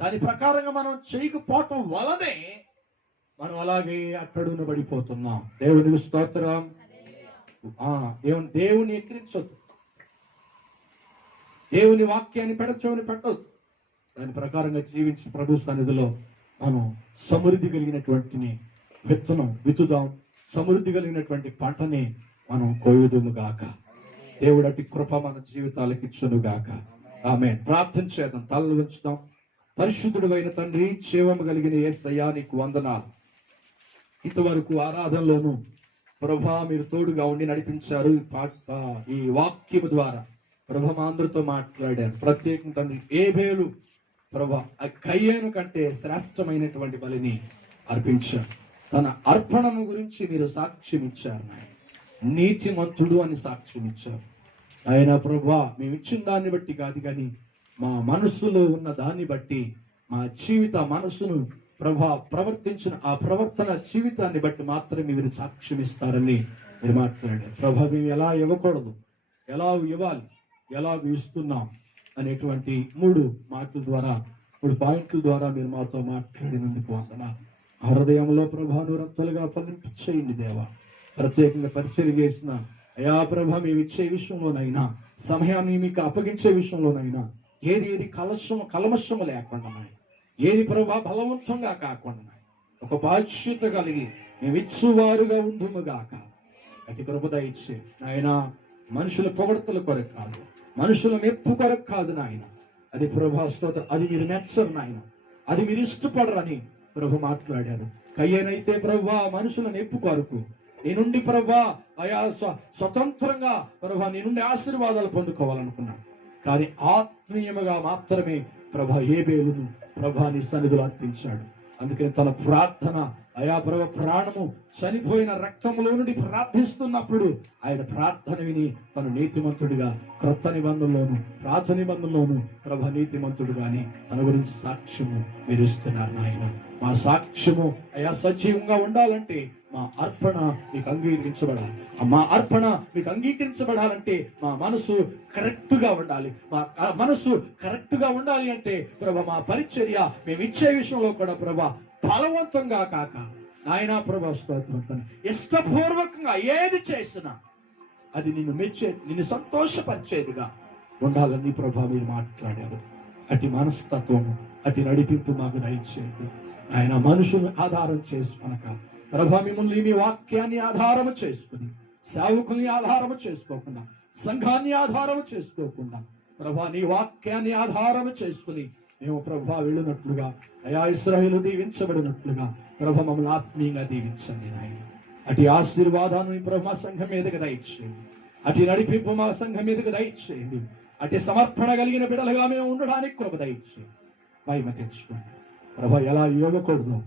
దాని ప్రకారంగా మనం చేయకపోవటం వలనే మనం అలాగే అట్టడున పడిపోతున్నాం. దేవునికి స్తోత్రం. దేవుని ఎక్కిరించొద్దు, దేవుని వాక్యాన్ని పెడచోని పెట్టొద్దు. దాని ప్రకారంగా జీవించి ప్రభు సన్నిధిలో మనం సమృద్ధి కలిగినటువంటి విత్తనం విత్తుదాం, సమృద్ధి కలిగినటువంటి పంటని మనం కోయుదుము గాక. దేవుడు అట్టి కృప మన జీవితాలకు ఇచ్చును గాక. ఆమేన్. ప్రార్థన చేద్దాం, తలలు ఉంచుదాం. పరిశుద్ధుడు అయిన తండ్రి, జీవము కలిగిన యేసయ్యా నీకు వందనాలు. ఇంతవరకు ఆరాధనలోను ప్రభా మీరు తోడుగా ఉండి నడిపించారు. ఈ వాక్యము ద్వారా ప్రభా మా అందరితో మాట్లాడారు. ప్రత్యేకం తండ్రి ఏబేలు ప్రభా కయ్యేను కంటే శ్రేష్టమైనటువంటి బలిని అర్పించారు. తన అర్పణము గురించి మీరు సాక్ష్యం ఇచ్చారు. నీతిమంతుడు అని సాక్ష్యం ఇచ్చారు. ఆయన ప్రభా మేము ఇచ్చిన దాన్ని బట్టి కాదు కానీ మా మనసులో ఉన్న దాన్ని బట్టి మా జీవిత మనసును ప్రవర్తించిన ఆ ప్రవర్తన జీవితాన్ని బట్టి మాత్రమే మీరు సాక్ష్యం ఇస్తారని మీరు మాట్లాడారు. ప్రభా, మేము ఎలా ఇవ్వకూడదు, ఎలా ఇవ్వాలి, ఎలా ఇస్తున్నాం అనేటువంటి 3 మాటల ద్వారా 3 పాయింట్ల ద్వారా మీరు మాతో మాట్లాడినందుకు వందనాలు. ఆ హృదయంలో ప్రభా నూరంతలుగా ఫలింపు చేయండి దేవా. ప్రత్యేకంగా పరిచయం చేసిన అయా ప్రభా, మేము ఇచ్చే విషయంలోనైనా, సమయాన్ని మీకు అప్పగించే విషయంలోనైనా ఏది కలమషము లేకుండా, ఏది ప్రభా బలవంతంగా కాకుండా ఒక బాధ్యత కలిగి మేము ఇచ్చువారుగా ఉండుముగాక. అతి కృపద ఇచ్చే నాయన, మనుషుల పొగడతల కొరకు కాదు, మనుషుల మెప్పు కొరకు కాదు నాయన. అది ప్రభా స్తోత్రం, అది మీరు మెచ్చరు నాయన, అది మీరు ఇష్టపడరని ప్రభు మాట్లాడారు. కయ్యనైతే ప్రభా మనుషుల మెప్పు కొరకు నీ నుండి ప్రభా అయా స్వతంత్రంగా ప్రభా నీ నుండి ఆశీర్వాదాలు పొందుకోవాలనుకున్నాడు. కానీ ఆత్మీయముగా మాత్రమే ప్రభా హేబేలును ప్రభా నీ సన్నిధిలో అర్పించాడు. అందుకని తన ప్రార్థన అయా ప్రభా ప్రాణము చనిపోయిన రక్తంలో నుండి ప్రార్థిస్తున్నప్పుడు ఆయన ప్రార్థన విని తను నీతిమంతుడిగా క్రొత్త నిబంధనలోను ప్రార్థ నిబంధనలోను ప్రభా నీతిమంతుడుగాని తన గురించి సాక్ష్యము మీరు ఇస్తున్నారు నాయన. మా సాక్ష్యము అయా సజీవంగా ఉండాలంటే మా అర్పణ మీకు అంగీకరించబడాలి. మా అర్పణ మీకు అంగీకరించబడాలంటే మా మనసు కరెక్ట్ గా ఉండాలి. మా మనసు కరెక్ట్ గా ఉండాలి అంటే ప్రభా మా పరిచర్య మేము ఇచ్చే విషయంలో కూడా ప్రభా బలవంతంగా కాక నాయన ప్రభా స్తోత్రం, ఇష్టపూర్వకంగా ఏది చేసినా అది నిన్ను నిన్ను సంతోషపరిచేదిగా ఉండాలని ప్రభా మీరు మాట్లాడారు. అటు మనస్తత్వము, అటు నడిపింపు మాకు దయచేయండి. ఆయన మనుషులు ఆధారం చేసుకొనక ప్రభా మిమ్మల్ని మీ వాక్యాన్ని ఆధారము చేసుకుని, సేవకుల్ని ఆధారము చేసుకోకుండా, సంఘాన్ని ఆధారము చేసుకోకుండా ప్రభా నీ వాక్యాన్ని ఆధారము చేసుకుని మేము ప్రభా వెళ్ళినట్లుగా అయా ఇశ్రాయేలు దీవించబడినట్లుగా ప్రభా మమ్మల్ని ఆత్మీయంగా దీవించండి నాయన. అటు ఆశీర్వాదాన్ని ప్రభా సంఘం మీదకి దయచేయండి, అటు నడిపింపు మా సంఘం మీదకి దయచేయండి. అటు సమర్పణ కలిగిన బిడలుగా మేము ఉండడానికి కృప దయచేయండి. మహిమ తెచ్చుకోండి ప్రభా. ఎలా ఇవ్వకూడదు,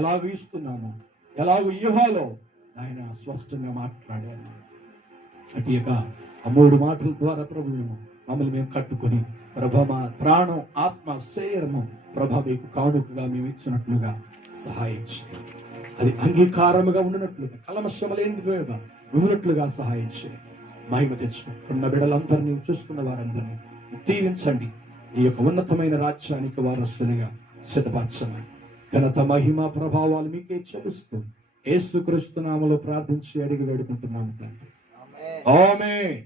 ఎలాగ ఇస్తున్నాము, ఎలాగో ఇవ్వాలో ఆయన స్పష్టంగా మాట్లాడారు. అటు ఆ 3 మాటల ద్వారా ప్రభు మమ్మల్ని మేము కట్టుకొని ప్రభ మా ప్రాణం, ఆత్మ, శరీరము ప్రభ మీకు కానుకగా మేము ఇచ్చినట్లుగా సహాయం చేయండి. అది అంగీకారముగా ఉండినట్లుగా, కలమషము లేనిదిగా ఉన్నట్లుగా సహాయం చేయండి. మహిమ తెచ్చుకున్న బిడలందరినీ, చూసుకున్న వారందరినీ దీవించండి. ఈ యొక్క ఉన్నతమైన రాజ్యానికి వారసులుగా సిద్ధపరచమని ఘనత, మహిమ, ప్రభావాలు మీకే చెల్లిస్తూ యేసుక్రీస్తు నామములో ప్రార్థించి అడిగి వేడుకుంటున్నాము తండ్రి. ఆమేన్.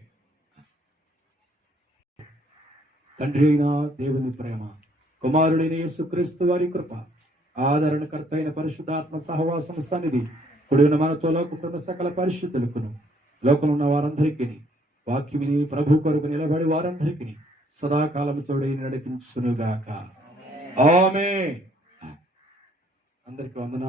తండ్రి అయిన దేవుని ప్రేమ, కుమారుడైన యేసుక్రీస్తు వారి కృప, ఆదరణకర్త అయిన పరిశుద్ధాత్మ సహవాసం సన్నిధి కుడిన మనతో లోకున్న సకల పరిశుద్ధులకును, లోకంలో ఉన్న వారందరికీ, వాక్యమిని ప్రభు కొరకు నిలబడి వారందరికీ సదాకాలం తోడై నడిపించునుగాక. ఆమేన్. అందరికీ వందనాలు.